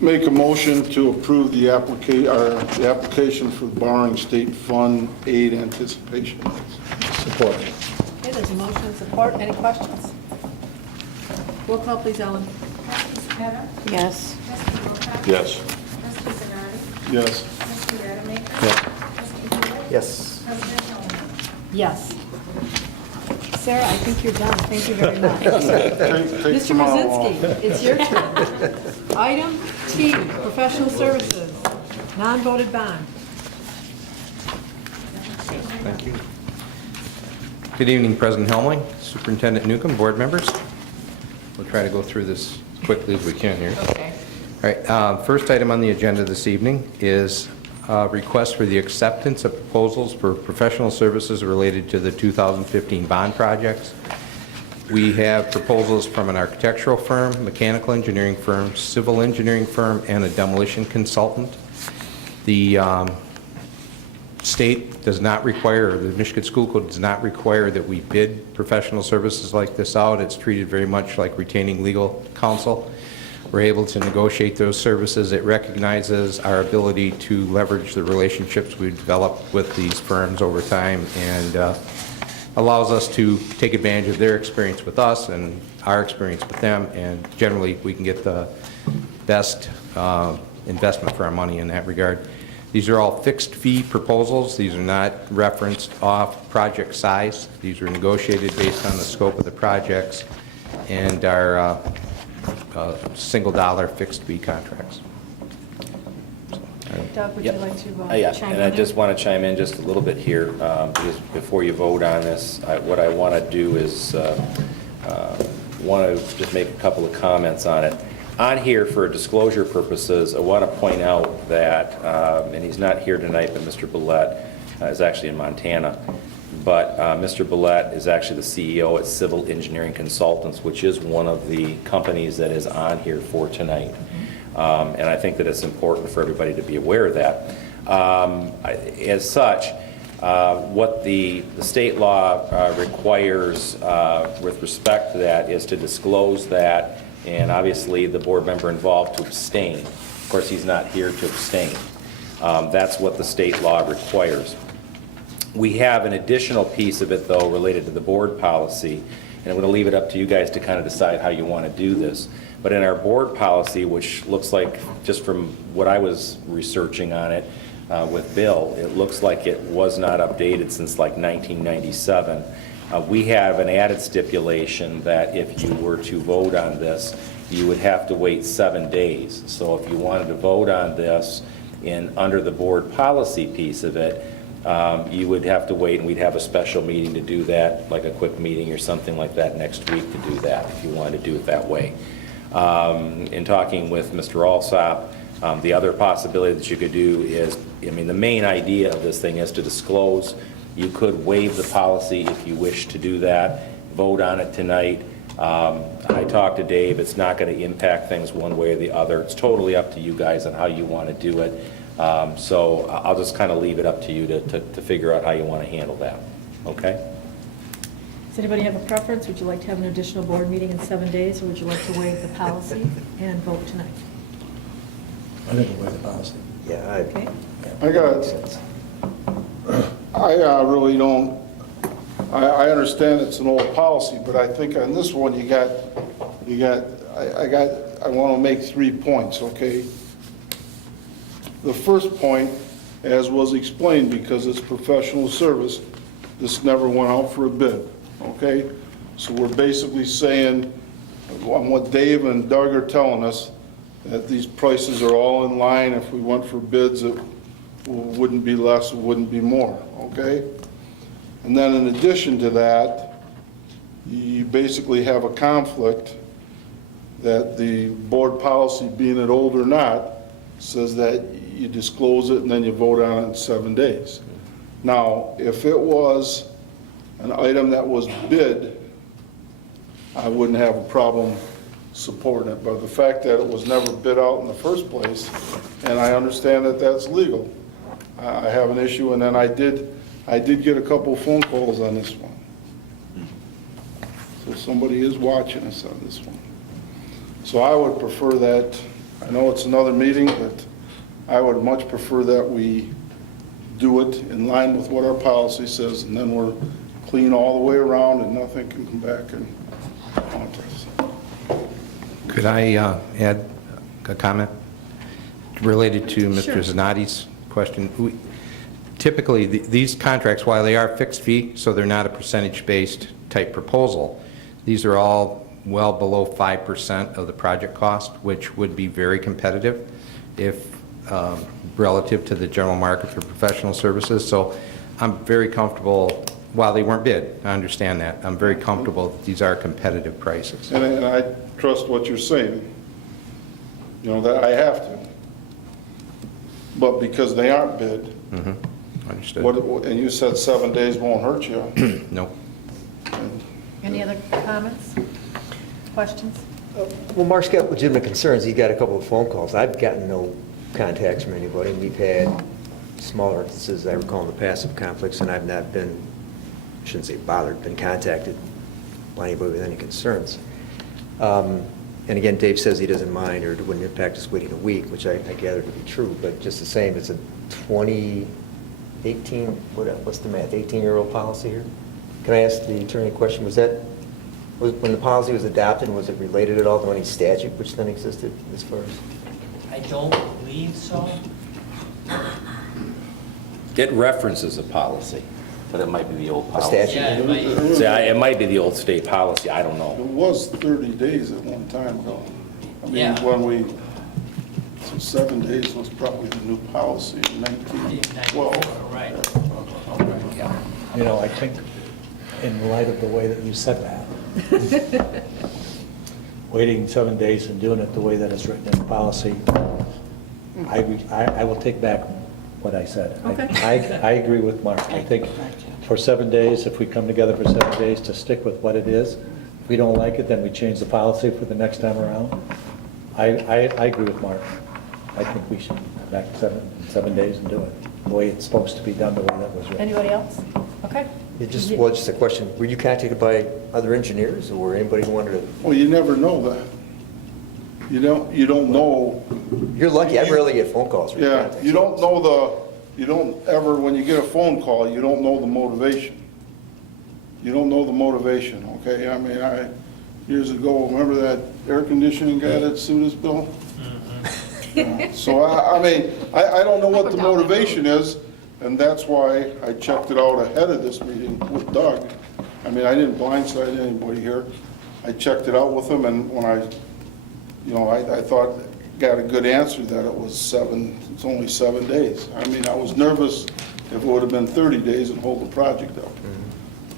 Make a motion to approve the application for borrowing state fund aid anticipation. Support. Okay, there's a motion and support. Any questions? Roll call, please, Ellen. Trustee Sparrow? Yes. Trustee Wilcox? Yes. Trustee Zanardi? Yes. Trustee Rademacher? Yes. Trustee Hewitt? Yes. President Hilton? Yes. Sarah, I think you're done. Thank you very much. Take Mr. them all off. Brzezinski, it's your turn. Item T, professional services, non-voted bond. Thank you. Good evening, President Helmling, Superintendent Newcomb, board members. We'll try to go through this quickly as we can here. Okay. All right, first item on the agenda this evening is a request for the acceptance of proposals for professional services related to the 2015 bond projects. We have proposals from an architectural firm, mechanical engineering firm, civil engineering firm, and a demolition consultant. The state does not require, or the Michigan School Code does not require that we bid professional services like this out. It's treated very much like retaining legal counsel. We're able to negotiate those services. It recognizes our ability to leverage the relationships we've developed with these firms over time, and allows us to take advantage of their experience with us and our experience with them, and generally we can get the best investment for our money in that regard. These are all fixed fee proposals. These are not referenced off project size. These are negotiated based on the scope of the projects and our single dollar fixed fee contracts. Doug, would you like to Yeah, chime and in? I just want to chime in just a little bit here, because before you vote on this, what I want to do is want to just make a couple of comments on it. On here, for disclosure purposes, I want to point out that, and he's not here tonight, but Mr. Billette is actually in Montana, but Mr. Billette is actually the CEO at Civil Engineering Consultants, which is one of the companies that is on here for tonight. And I think that it's important for everybody to be aware of that. As such, what the state law requires with respect to that is to disclose that, and obviously the board member involved to abstain. Of course, he's not here to abstain. That's what the state law requires. We have an additional piece of it, though, related to the board policy, and I'm going to leave it up to you guys to kind of decide how you want to do this. But in our board policy, which looks like, just from what I was researching on it with Bill, it looks like it was not updated since like 1997. We have an added stipulation that if you were to vote on this, you would have to wait 7 days. So if you wanted to vote on this under the board policy piece of it, you would have to wait, and we'd have a special meeting to do that, like a quick meeting or something like that next week to do that, if you wanted to do it that way. In talking with Mr. Alsop, the other possibility that you could do is, I mean, the main idea of this thing is to disclose. You could waive the policy if you wish to do that, vote on it tonight. I talked to Dave. It's not going to impact things one way or the other. It's totally up to you guys on how you want to do it. So I'll just kind of leave it up to you to figure out how you want to handle that. Okay? Does anybody have a preference? Would you like to have an additional board meeting in 7 days, or would you like to waive the policy and vote tonight? I think we'll waive the policy. Yeah, Okay. I got, I really don't I understand it's an old policy, but I think on this one, I want to make 3 points, okay? The first point, as was explained, because it's professional service, this never went out for a bid, okay? So we're basically saying, on what Dave and Doug are telling us, that these prices are all in line. If we went for bids, it wouldn't be less, it wouldn't be more, okay? And then in addition to that, you basically have a conflict that the board policy, being it old or not, says that you disclose it and then you vote on it in 7 days. Now, if it was an item that was bid, I wouldn't have a problem supporting it. But the fact that it was never bid out in the first place, and I understand that that's legal, I have an issue. And then I did get a couple of phone calls on this one. So somebody is watching us on this one. So I would prefer that, I know it's another meeting, but I would much prefer that we do it in line with what our policy says, and then we're clean all the way around and nothing can come back and haunt us. Could I add a comment related to Mr. Sure. Zanotti's question? Typically, these contracts, while they are fixed fee, so they're not a percentage-based type proposal, these are all well below 5% of the project cost, which would be very competitive if relative to the general market for professional services. So I'm very comfortable, while they weren't bid, I understand that, I'm very comfortable that these are competitive prices. And I trust what you're saying, you know, that I have to. But because they aren't bid, Understood. and you said 7 days won't hurt you. No. Any other comments, questions? Well, Mark's got legitimate concerns. He's got a couple of phone calls. I've gotten no contacts from anybody. We've had smaller instances, I recall, in the past of conflicts, and I've not been, I shouldn't say bothered, been contacted by anybody with any concerns. And again, Dave says he doesn't mind or it wouldn't impact us waiting a week, which I gather to be true, but just the same, it's a 2018, what's the math, 18-year-old policy here? Can I ask the attorney a question? Was when the policy was adopted, was it related at all to any statute which then existed as far as? I don't believe so. It references a policy, but it might be the old A policy. statute? See, it might be the old state policy, I don't It know. was 30 days at one time ago. I mean, Yeah. so 7 days was probably the new policy in 1912. Right. You know, I think in light of the way that you said that, waiting 7 days and doing it the way that it's written in the policy, I will take back what I said. Okay. I agree with Mark. I think for 7 days, if we come together for 7 days to stick with what it is, if we don't like it, then we change the policy for the next time around. I agree with Mark. I think we should come back to 7 days and do it the way it's supposed to be done, the way that was written. Anybody else? Okay. Just a question. Were you contacted by other engineers or anybody who wanted to? Well, you never know that. You don't know. You're lucky. I rarely get phone calls. from Yeah, contacts. you don't ever, when you get a phone call, you don't know the motivation. You don't know the motivation, okay? I mean, years ago, remember that air conditioning guy that sued us, Bill? So, I mean, I don't know what the motivation is, and that's why I checked it out ahead of this meeting with Doug. I mean, I didn't blindside anybody here. I checked it out with him, and when I thought, got a good answer that it's only 7 days. I mean, I was nervous if it would have been 30 days and hold the project up.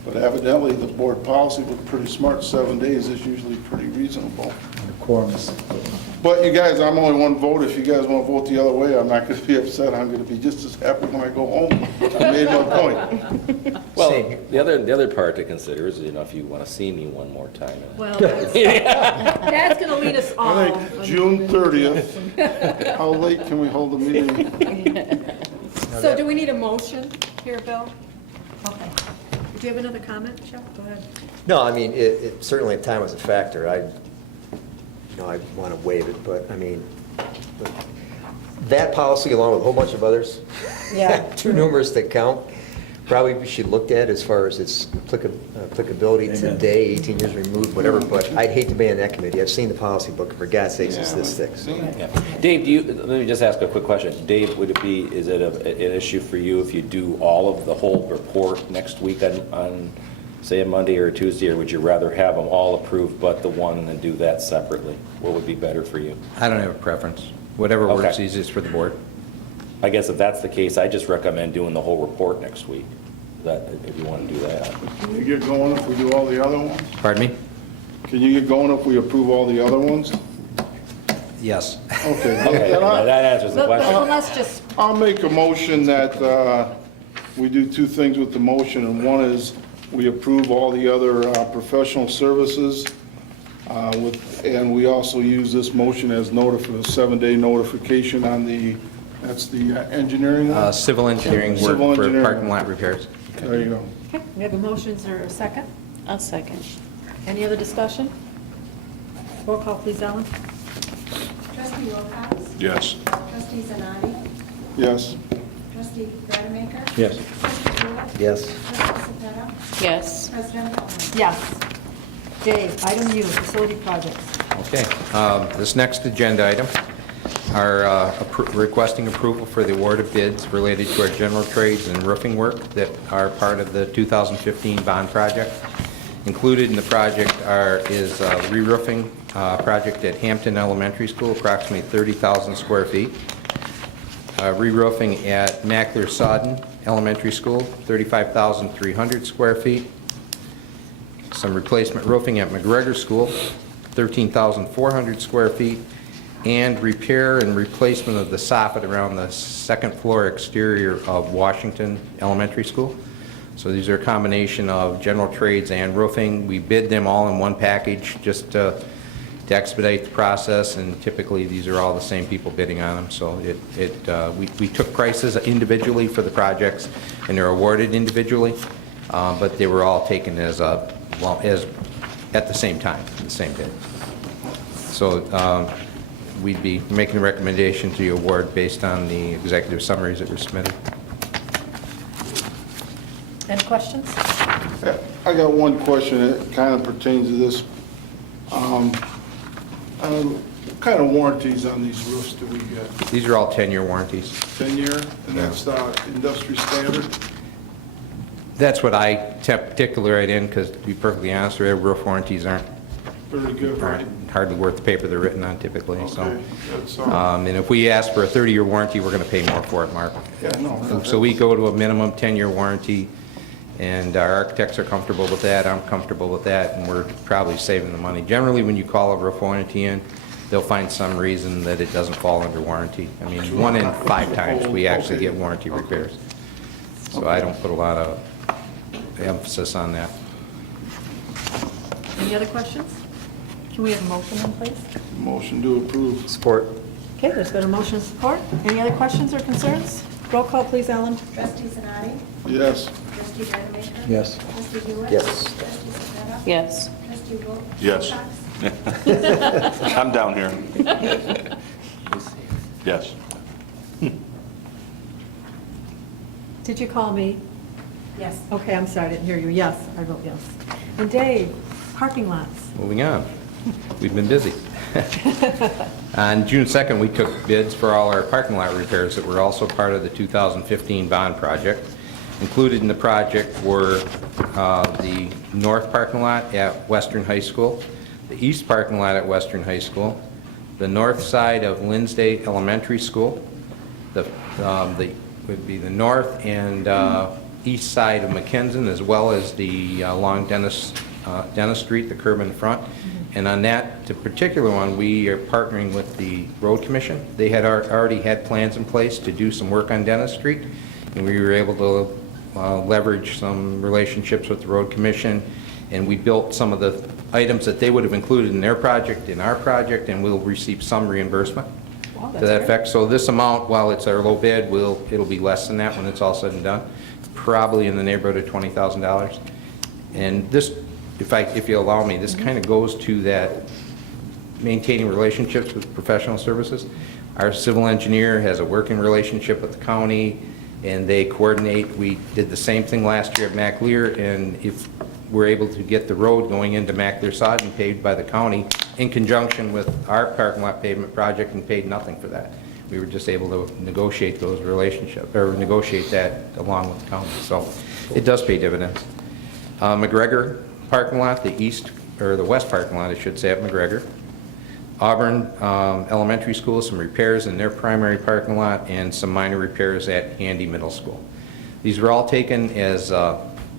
But evidently, the board policy was pretty smart. 7 days is usually pretty reasonable. The quorum is. But you guys, I'm only one vote. If you guys want to vote the other way, I'm not going to be upset. I'm going to be just as happy when I go home. I made my point. Well, the other part to consider is, if you want to see me one more time. Well, that's going to lead us all. I think June 30th. How late can we hold the meeting? So do we need a motion here, Bill? Okay. Do you have another comment, Jeff? Go ahead. No, I mean, it certainly at time was a factor. I want to waive it, but I mean, that policy along with a whole bunch of others, Yeah. too numerous to count, probably should look at as far as its applicability Amen. today, 18 years removed, whatever, but I'd hate to be on that committee. I've seen the policy book, for God's sakes, it's this thick. So. Yeah. Dave, let me just ask a quick question. Dave, is it an issue for you if you do all of the whole report next week on, say, a Monday or a Tuesday, or would you rather have them all approved but the one and then do that separately? What would be better for you? I don't have a preference. Whatever works Okay. easiest for the board. I guess if that's the case, I just recommend doing the whole report next week, if you want to do that. Can you get going if we do all the other ones? Pardon me? Can you get going if we approve all the other ones? Yes. Okay. Okay, Then I- that answers the But question. let's just, I'll make a motion that we do two things with the motion, and one is we approve all the other professional services, and we also use this motion as a 7-day notification on that's the engineering one? Civil engineering work Civil for engineering. parking lot repairs. There you go. okay, we have a motion, is there a second? I'll second. Any other discussion? Roll call, please, Ellen. Trustee Wilcox? Yes. Trustee Zanati? Yes. Trustee Rademacher? Yes. Trustee Stewart? Yes. Trustee Sapeta? Yes. President Bowman? Yes. Dave, item U, facility projects. Okay, this next agenda item are requesting approval for the award of bids related to our general trades and roofing work that are part of the 2015 bond project. Included in the project is a re-roofing project at Hampton Elementary School, approximately 30,000 square feet. Re-roofing at Mackler Sodden Elementary School, 35,300 square feet. Some replacement roofing at McGregor School, 13,400 square feet, and repair and replacement of the soffit around the second floor exterior of Washington Elementary School. So these are a combination of general trades and roofing. We bid them all in one package just to expedite the process, and typically these are all the same people bidding on them. So we took prices individually for the projects, and they're awarded individually, but they were all taken as at the same time, the same bid. So we'd be making a recommendation to the award based on the executive summaries that were submitted. Any questions? I got one question that kind of pertains to this. What kind of warranties on these roofs do we get? These are all 10-year warranties. 10-year, and that's industry standard? That's what I particularly write in, because to be perfectly honest, roof warranties aren't Very good, right? hardly worth the paper they're written on typically, so. Okay, that's all. And if we ask for a 30-year warranty, we're going to pay more for it, Mark. Yeah, no. So we go to a minimum 10-year warranty, and our architects are comfortable with that, I'm comfortable with that, and we're probably saving the money. Generally, when you call a roof warranty in, they'll find some reason that it doesn't fall under warranty. I mean, 1 in 5 times, we actually get warranty repairs. So I don't put a lot of emphasis on that. Any other questions? Can we have a motion in, please? Motion to approve. Support. Okay, there's been a motion and support. Any other questions or concerns? Roll call, please, Ellen. Trustee Zanati? Yes. Trustee Rademacher? Yes. Trustee Stewart? Yes. Trustee Sapeta? Yes. Trustee Wilcox? Yes. I'm down here. Yes. Did you call me? Yes. Okay, I'm sorry, I didn't hear you. Yes, I vote yes. And Dave, parking lots. Moving on. We've been busy. On June 2nd, we took bids for all our parking lot repairs that were also part of the 2015 bond project. Included in the project were the north parking lot at Western High School, the east parking lot at Western High School, the north side of Lindsay Elementary School, would be the north and east side of McKenzie, as well as the along Dennis Street, the curb in front. And on that particular one, we are partnering with the Road Commission. They had already had plans in place to do some work on Dennis Street, and we were able to leverage some relationships with the Road Commission, and we built some of the items that they would have included in their project, in our project, and we'll receive some reimbursement Wow, to that's that great. effect. So this amount, while it's our low bid, it'll be less than that when it's all said and done, probably in the neighborhood of $20,000. And this, if you allow me, this kind of goes to that maintaining relationships with professional services. Our civil engineer has a working relationship with the county, and they coordinate. We did the same thing last year at MacLear, and if we're able to get the road going into MacLear Sodden paved by the county in conjunction with our parking lot pavement project, and paid nothing for that. We were just able to negotiate those relationships, or negotiate that along with the county. So it does pay dividends. McGregor parking lot, the east, or the west parking lot, I should say, at McGregor. Auburn Elementary School, some repairs in their primary parking lot, and some minor repairs at Handy Middle School. These were all taken as,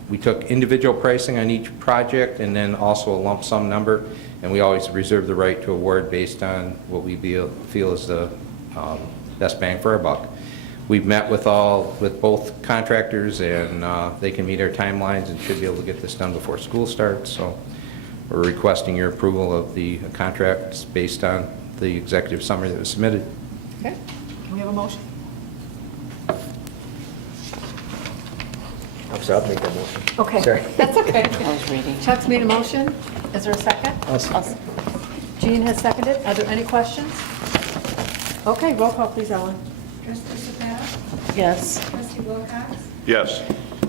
we took individual pricing on each project, and then also a lump sum number, and we always reserve the right to award based on what we feel is the best bang for our buck. We've met with both contractors, and they can meet our timelines and should be able to get this done before school starts. So we're requesting your approval of the contracts based on the executive summary that was submitted. Okay, can we have a motion? I'm sorry, I'll make that motion. Okay, Sorry. that's okay. I was reading. Chuck's made a motion. Is there a second? Jean has seconded. Are there any questions? Okay, roll call, please, Ellen. Trustee Sapeta? Yes. Trustee Wilcox? Yes.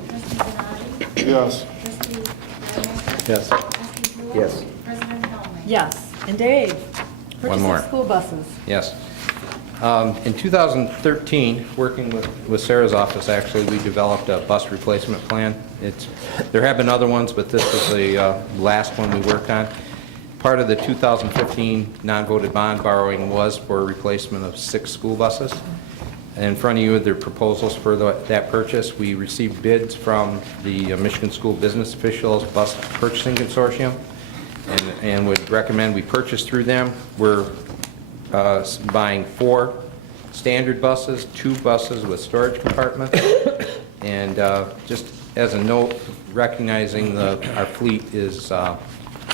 Trustee Zanardi? Yes. Trustee Mariak? Yes. Trustee Stewart? Yes. President Helming? Yes. And Dave? One more. Purchasing school buses. Yes. In 2013, working with Sarah's office, actually, we developed a bus replacement plan. There have been other ones, but this was the last one we worked on. Part of the 2015 non-voted bond borrowing was for a replacement of 6 school buses. And in front of you are the proposals for that purchase. We received bids from the Michigan School Business Officials Bus Purchasing Consortium, and would recommend we purchase through them. We're buying 4 standard buses, 2 buses with storage compartments, and just as a note, recognizing our fleet is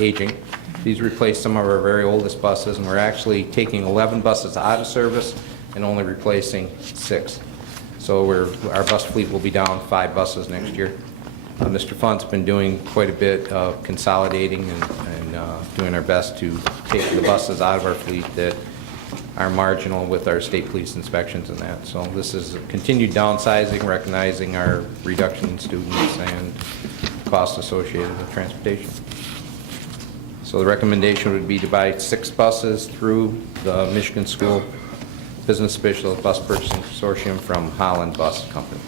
aging, these replace some of our very oldest buses, and we're actually taking 11 buses out of service and only replacing 6. So our bus fleet will be down 5 buses next year. Mr. Funt's been doing quite a bit of consolidating and doing our best to take the buses out of our fleet that are marginal with our state police inspections and that. So this is a continued downsizing, recognizing our reduction in students and costs associated with transportation. So the recommendation would be to buy 6 buses through the Michigan School Business Specialist Bus Purchasing Consortium from Holland Bus Company.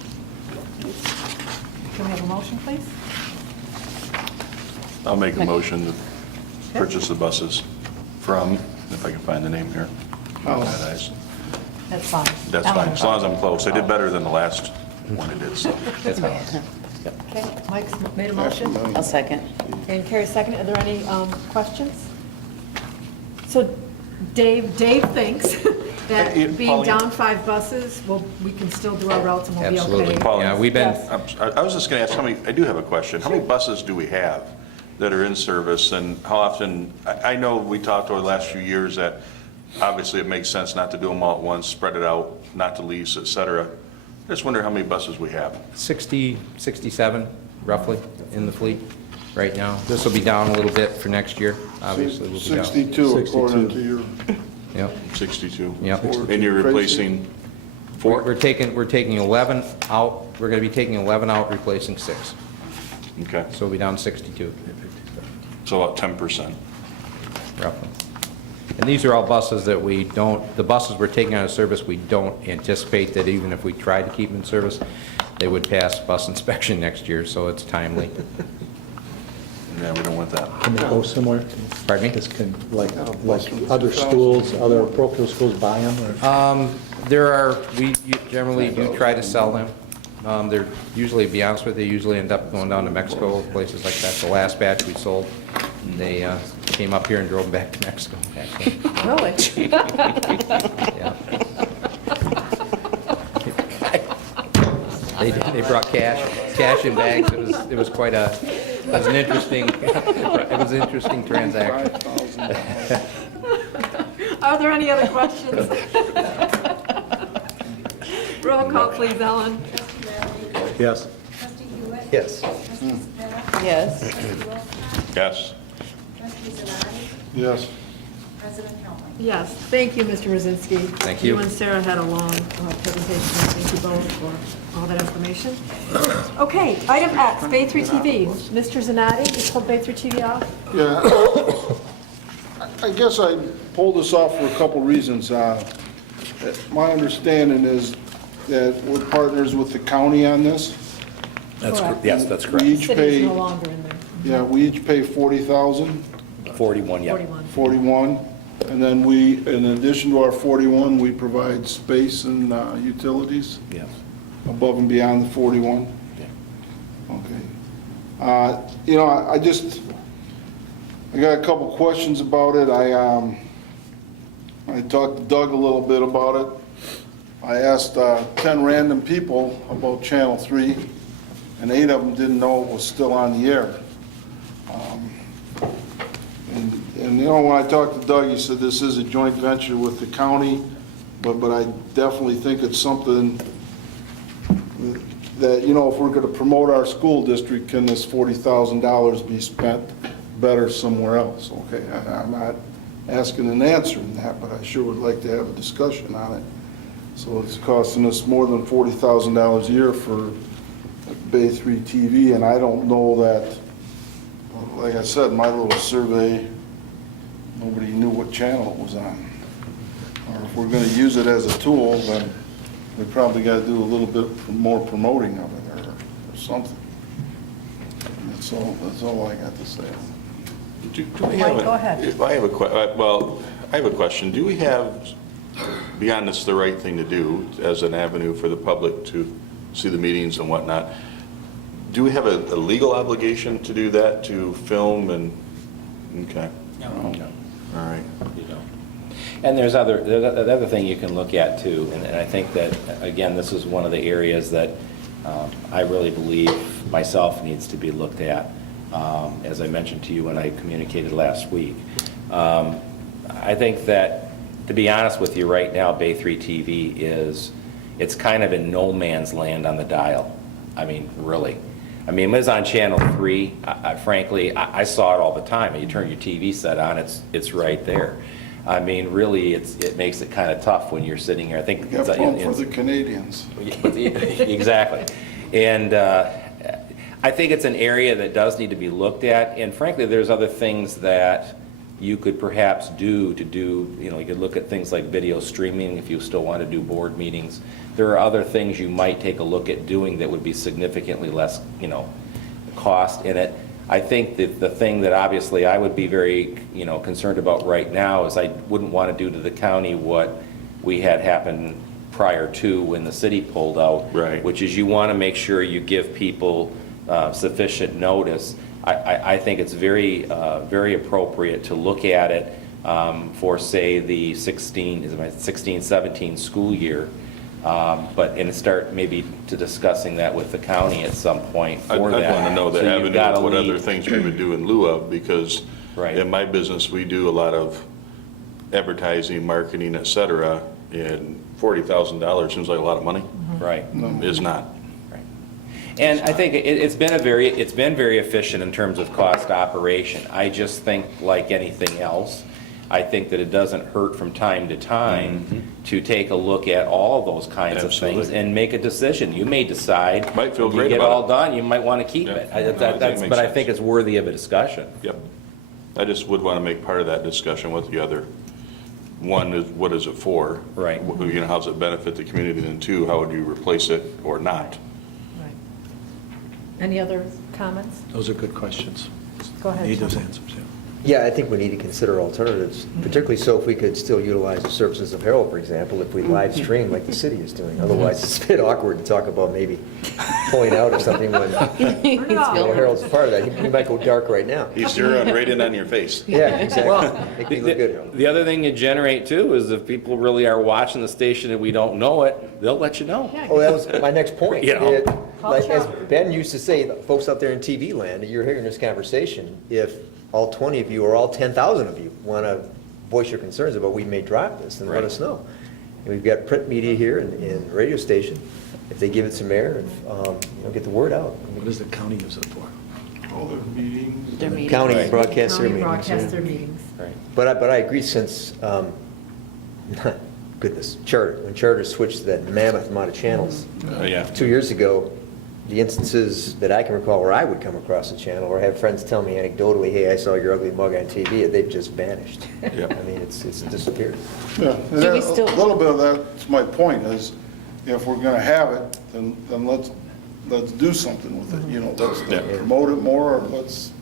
Can we have a motion, please? I'll make a motion to purchase the buses from, if I can find the name here. That's fine. That's fine, as long as I'm close. I did better than the last one I did, so. That's fine. Okay, Mike's made a motion, I'll second. and Carrie's second. Are there any questions? So Dave thinks that being Pauline. down 5 buses, well, we can still do our routes and we'll be okay. Absolutely. Pauline. Yeah, we've been, Yes. I was just going to ask, I do have a question. How many buses do we have that are in service, and how often, I know we talked over the last few years that obviously it makes sense not to do them all at once, spread it out, not to lease, et cetera. I just wonder how many buses we have. 60, 67 roughly in the fleet right now. This will be down a little bit for next year, obviously. We'll be down. 62 according to your, Yep. 62. Yep. And you're replacing 4? We're taking 11 out, we're going to be taking 11 out, replacing 6. Okay, So we'll be down 62 so about 10%. roughly. And these are all buses that we don't, the buses we're taking out of service, we don't anticipate that even if we tried to keep them in service, they would pass bus inspection next year, so it's timely. Yeah, we don't want that. Can they go somewhere? Pardon me? This can, like other schools, other parochial schools buy them, or? We generally do try to sell them. They're usually, to be honest with you, they usually end up going down to Mexico, places like that. The last batch we sold, they came up here and drove them back to Mexico, actually. Really? Yeah. They brought cash in bags. It was quite it was an interesting transaction. Are there any other questions? Roll call, please, Ellen. Trustee Riley? Yes. Trustee Hewitt? Yes. Trustee Sapeta? Yes. Trustee Wilcox? Yes. Trustee Zanardi? yes. President Calhoun. Yes, thank you, Mr. Rosinski. Thank you. You and Sarah had a long presentation. Thank you both for all that information. Okay, item X, Bay 3 TV. Mr. Zanatti, you pulled Bay 3 TV off? Yeah, I guess I pulled this off for a couple reasons. My understanding is that we're partners with the county on this. That's, Correct. yes, that's We correct. each City's pay, no longer in there. yeah, we each pay 40,000, 41, yeah. 41. 41, and then we, in addition to our 41, we provide space and utilities Yes. above and beyond the 41. Yeah. Okay. You know, I got a couple questions about it. I talked to Doug a little bit about it. I asked 10 random people about Channel 3, and 8 of them didn't know it was still on the air. And you know, when I talked to Doug, he said this is a joint venture with the county, but I definitely think it's something that, you know, if we're going to promote our school district, can this $40,000 be spent better somewhere else? Okay, I'm not asking and answering that, but I sure would like to have a discussion on it. So it's costing us more than $40,000 a year for Bay 3 TV, and I don't know that, like I said, my little survey, nobody knew what channel it was on. Or if we're going to use it as a tool, then we probably got to do a little bit more promoting of it or something. And that's all I got to say. Do we have Mike, go ahead. I have a question. Do we have, beyond this the right thing to do as an avenue for the public to see the meetings and whatnot, do we have a legal obligation to do that, to film and, okay? No. All right. You don't. And there's the other thing you can look at too, and I think that, again, this is one of the areas that I really believe myself needs to be looked at, as I mentioned to you when I communicated last week. I think that, to be honest with you right now, Bay 3 TV it's kind of in no man's land on the dial. I mean, really. I mean, it was on Channel 3. Frankly, I saw it all the time. You turn your TV set on, it's right there. I mean, really, it makes it kind of tough when you're sitting here. I think We got fun for the Canadians. Exactly. And I think it's an area that does need to be looked at. And frankly, there's other things that you could perhaps do, you know, you could look at things like video streaming if you still want to do board meetings. There are other things you might take a look at doing that would be significantly less, you know, cost in it. I think that the thing that obviously I would be very, you know, concerned about right now is I wouldn't want to do to the county what we had happen prior to when the city pulled out. Right. Which is you want to make sure you give people sufficient notice. I think it's very, very appropriate to look at it for, say, the 16-17 school year, and start maybe to discussing that with the county at some point I'd for that. want to know the So you've avenue got of what to other leave- things we would do in lieu of, because Right. in my business, we do a lot of advertising, marketing, et cetera, and $40,000 seems like a lot of money. Right. Is not. And I think it's been very efficient in terms of cost operation. I just think, like anything else, I think that it doesn't hurt from time to time to take a look at all those kinds of things Absolutely. and make a decision. You may decide, Might feel when you great get about all it. done, you might want to keep Yeah. it. No, I think it makes But I sense. think it's worthy of a discussion. Yep. I just would want to make part of that discussion with the other. One is, what is it for? Right. You know, how's it benefit the community? And two, how would you replace it or not? Right. Any other comments? Those are good questions. Go ahead, Need those Tom. answers, yeah. Yeah, I think we need to consider alternatives, particularly so if we could still utilize the services of Herald, for example, if we live stream like the city is doing. Otherwise, it's a bit awkward to talk about maybe pulling out or something when Turn it off. Herald's part of that. He might go dark right now. He's zeroing right in on your face. Yeah, exactly. Well, Make me look good, Harold. The other thing you generate too is if people really are watching the station and we don't know it, they'll let you know. Oh, that was my next point. You know. Like, as Ben used to say, folks out there in TV land, you're hearing this conversation, if all 20 of you or all 10,000 of you want to voice your concerns about we may drop this, then let Right. us know. And we've got print media here and radio station. If they give it some air, get the word out. What does the county use it for? All their meetings. Their meetings. County Right. broadcasts their County meetings. broadcasts yeah. their meetings. Right. But I agree since, goodness, Charter, when Charter switched to that mammoth amount of channels Yeah. 2 years ago, the instances that I can recall where I would come across a channel or have friends tell me anecdotally, hey, I saw your ugly mug on TV, they've just vanished. Yeah. I mean, it's disappeared. Yeah, and Do we a still- little bit of that's my point, is if we're gonna have it, then let's do something with it, you know, let's Yeah. promote it more, or let's,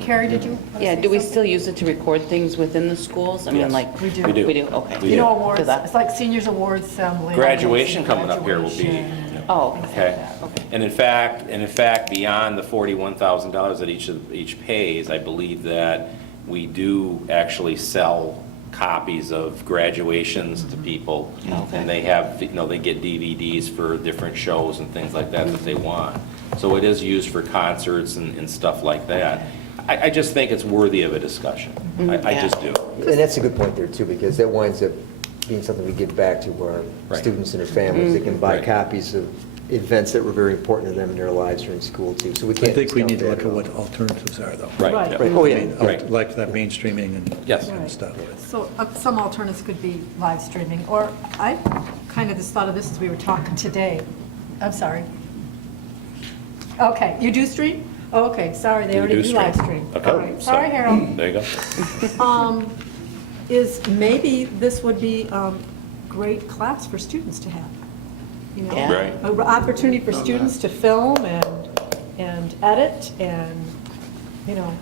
Carrie, did you? wanna Yeah, say do we something? still use it to record things within the schools? I mean, Yes. like. We do. We do. We do, okay. We You know, do. awards, Because I- it's like seniors awards assembly. Graduation coming up here will be, Graduation. Oh, okay. okay. And in fact, beyond the $41,000 that each pays, I believe that we do actually sell copies of graduations to people. Okay. And they have, they get DVDs for different shows and things like that that they want. So it is used for concerts and stuff like that. I just think it's worthy of a discussion. I just do. And that's a good point there too, because that winds up being something we give back to our Right. students and their families. They can buy Right. copies of events that were very important to them in their lives during school too. So we I can't think we discount need to that look at at all. what alternatives are, though. Right. Right. yeah. Right. Oh, I yeah. mean, Right. like that mainstreaming and Yes. and Right. stuff. So some alternatives could be live streaming, or I kind of just thought of this as we were talking today. I'm sorry. Okay, you do stream? Oh, okay, sorry, they We already do do stream. live stream. Okay, All right, so- sorry, Harold. There you go. Is maybe this would be great class for students to have, you know? Yeah. Right. An opportunity for students to film and edit and, you know,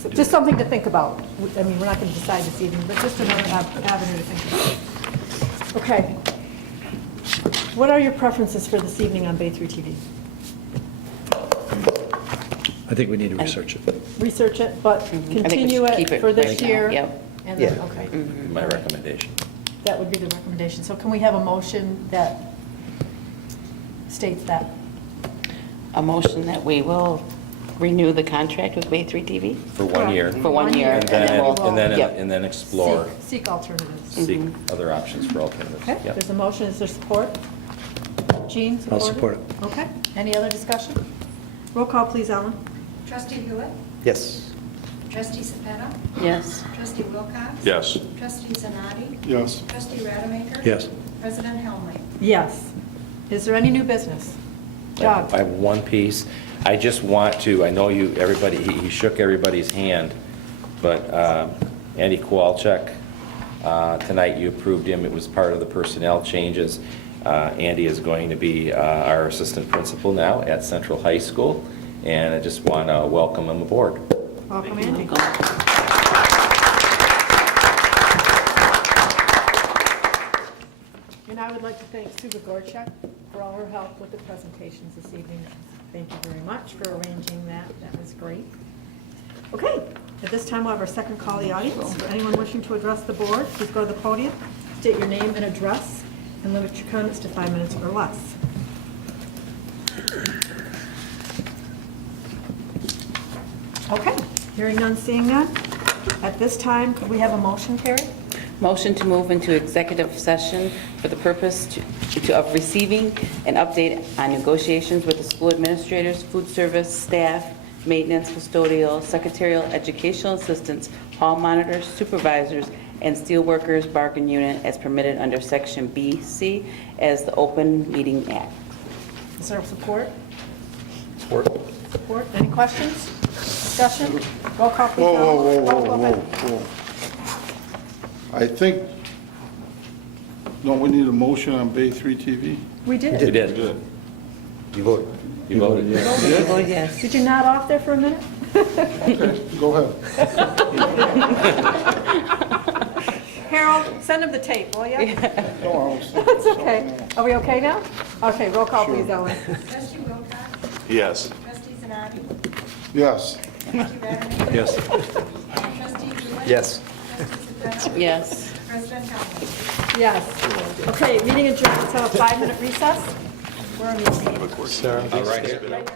so just something to think about. I mean, we're not going to decide this evening, but just another avenue to think about. Okay. What are your preferences for this evening on Bay 3 TV? I think we need to research it. Research it, but I think we continue should keep it it for this right now, year? yep. And then, Yeah. okay. My recommendation. That would be the recommendation. So can we have a motion that states that? A motion that we will renew the contract with Bay 3 TV? For 1 year. For 1 year, And then, we'll- yep. and then explore, Seek alternatives. seek other options for alternatives. Okay, Yep. there's a motion, is there support? Jean, support? I'll support it. Okay, any other discussion? Roll call, please, Ellen. Trustee Hewitt? Yes. Trustee Cepetta? Yes. Trustee Wilcox? Yes. Trustee Zanati? yes. Trustee Rademacher? Yes. President Helmley? Yes. Is there any new business? Doug? I have one piece. I just want to, I know you, everybody, he shook everybody's hand, but Andy Kowalczyk, tonight you approved him. It was part of the personnel changes. Andy is going to be our assistant principal now at Central High School, and I just want to welcome him aboard. Welcome, Andy. And I would like to thank Sue Gorchak for all her help with the presentations this evening. Thank you very much for arranging that. That was great. Okay, at this time, we'll have our second call of the audience. For anyone wishing to address the board, please go to the podium, state your name and address, and limit your comments to 5 minutes or less. Okay, hearing none, seeing none. At this time, could we have a motion, Carrie? Motion to move into executive session for the purpose of receiving an update on negotiations with the school administrators, food service, staff, maintenance, custodial, secretarial, educational assistants, hall monitors, supervisors, and steelworkers bargain unit as permitted under Section B.C. as the Open Meeting Act. Is there support? Support. Support. Any questions? Discussion? Roll call, please. Whoa, whoa, whoa, Ellen. whoa, Oh, go whoa, ahead. whoa. I think, don't we need a motion on Bay 3 TV? We did. You did. You voted. You voted. Oh, yes. Did you nod off there for a minute? Okay, go ahead. Harold, send him the tape, will you? No, I was thinking That's okay. something Are we okay now? Okay, roll call, please, Ellen. Trustee Wilcox? Yes. Trustee Zanati? else. Yes. Trustee Rademacher? Yes. Trustee Hewitt? Yes. Trustee Cepetta? Yes. President Helmley? Yes. Okay, meeting adjourned. Let's have a 5-minute recess. We're on the meeting. All right.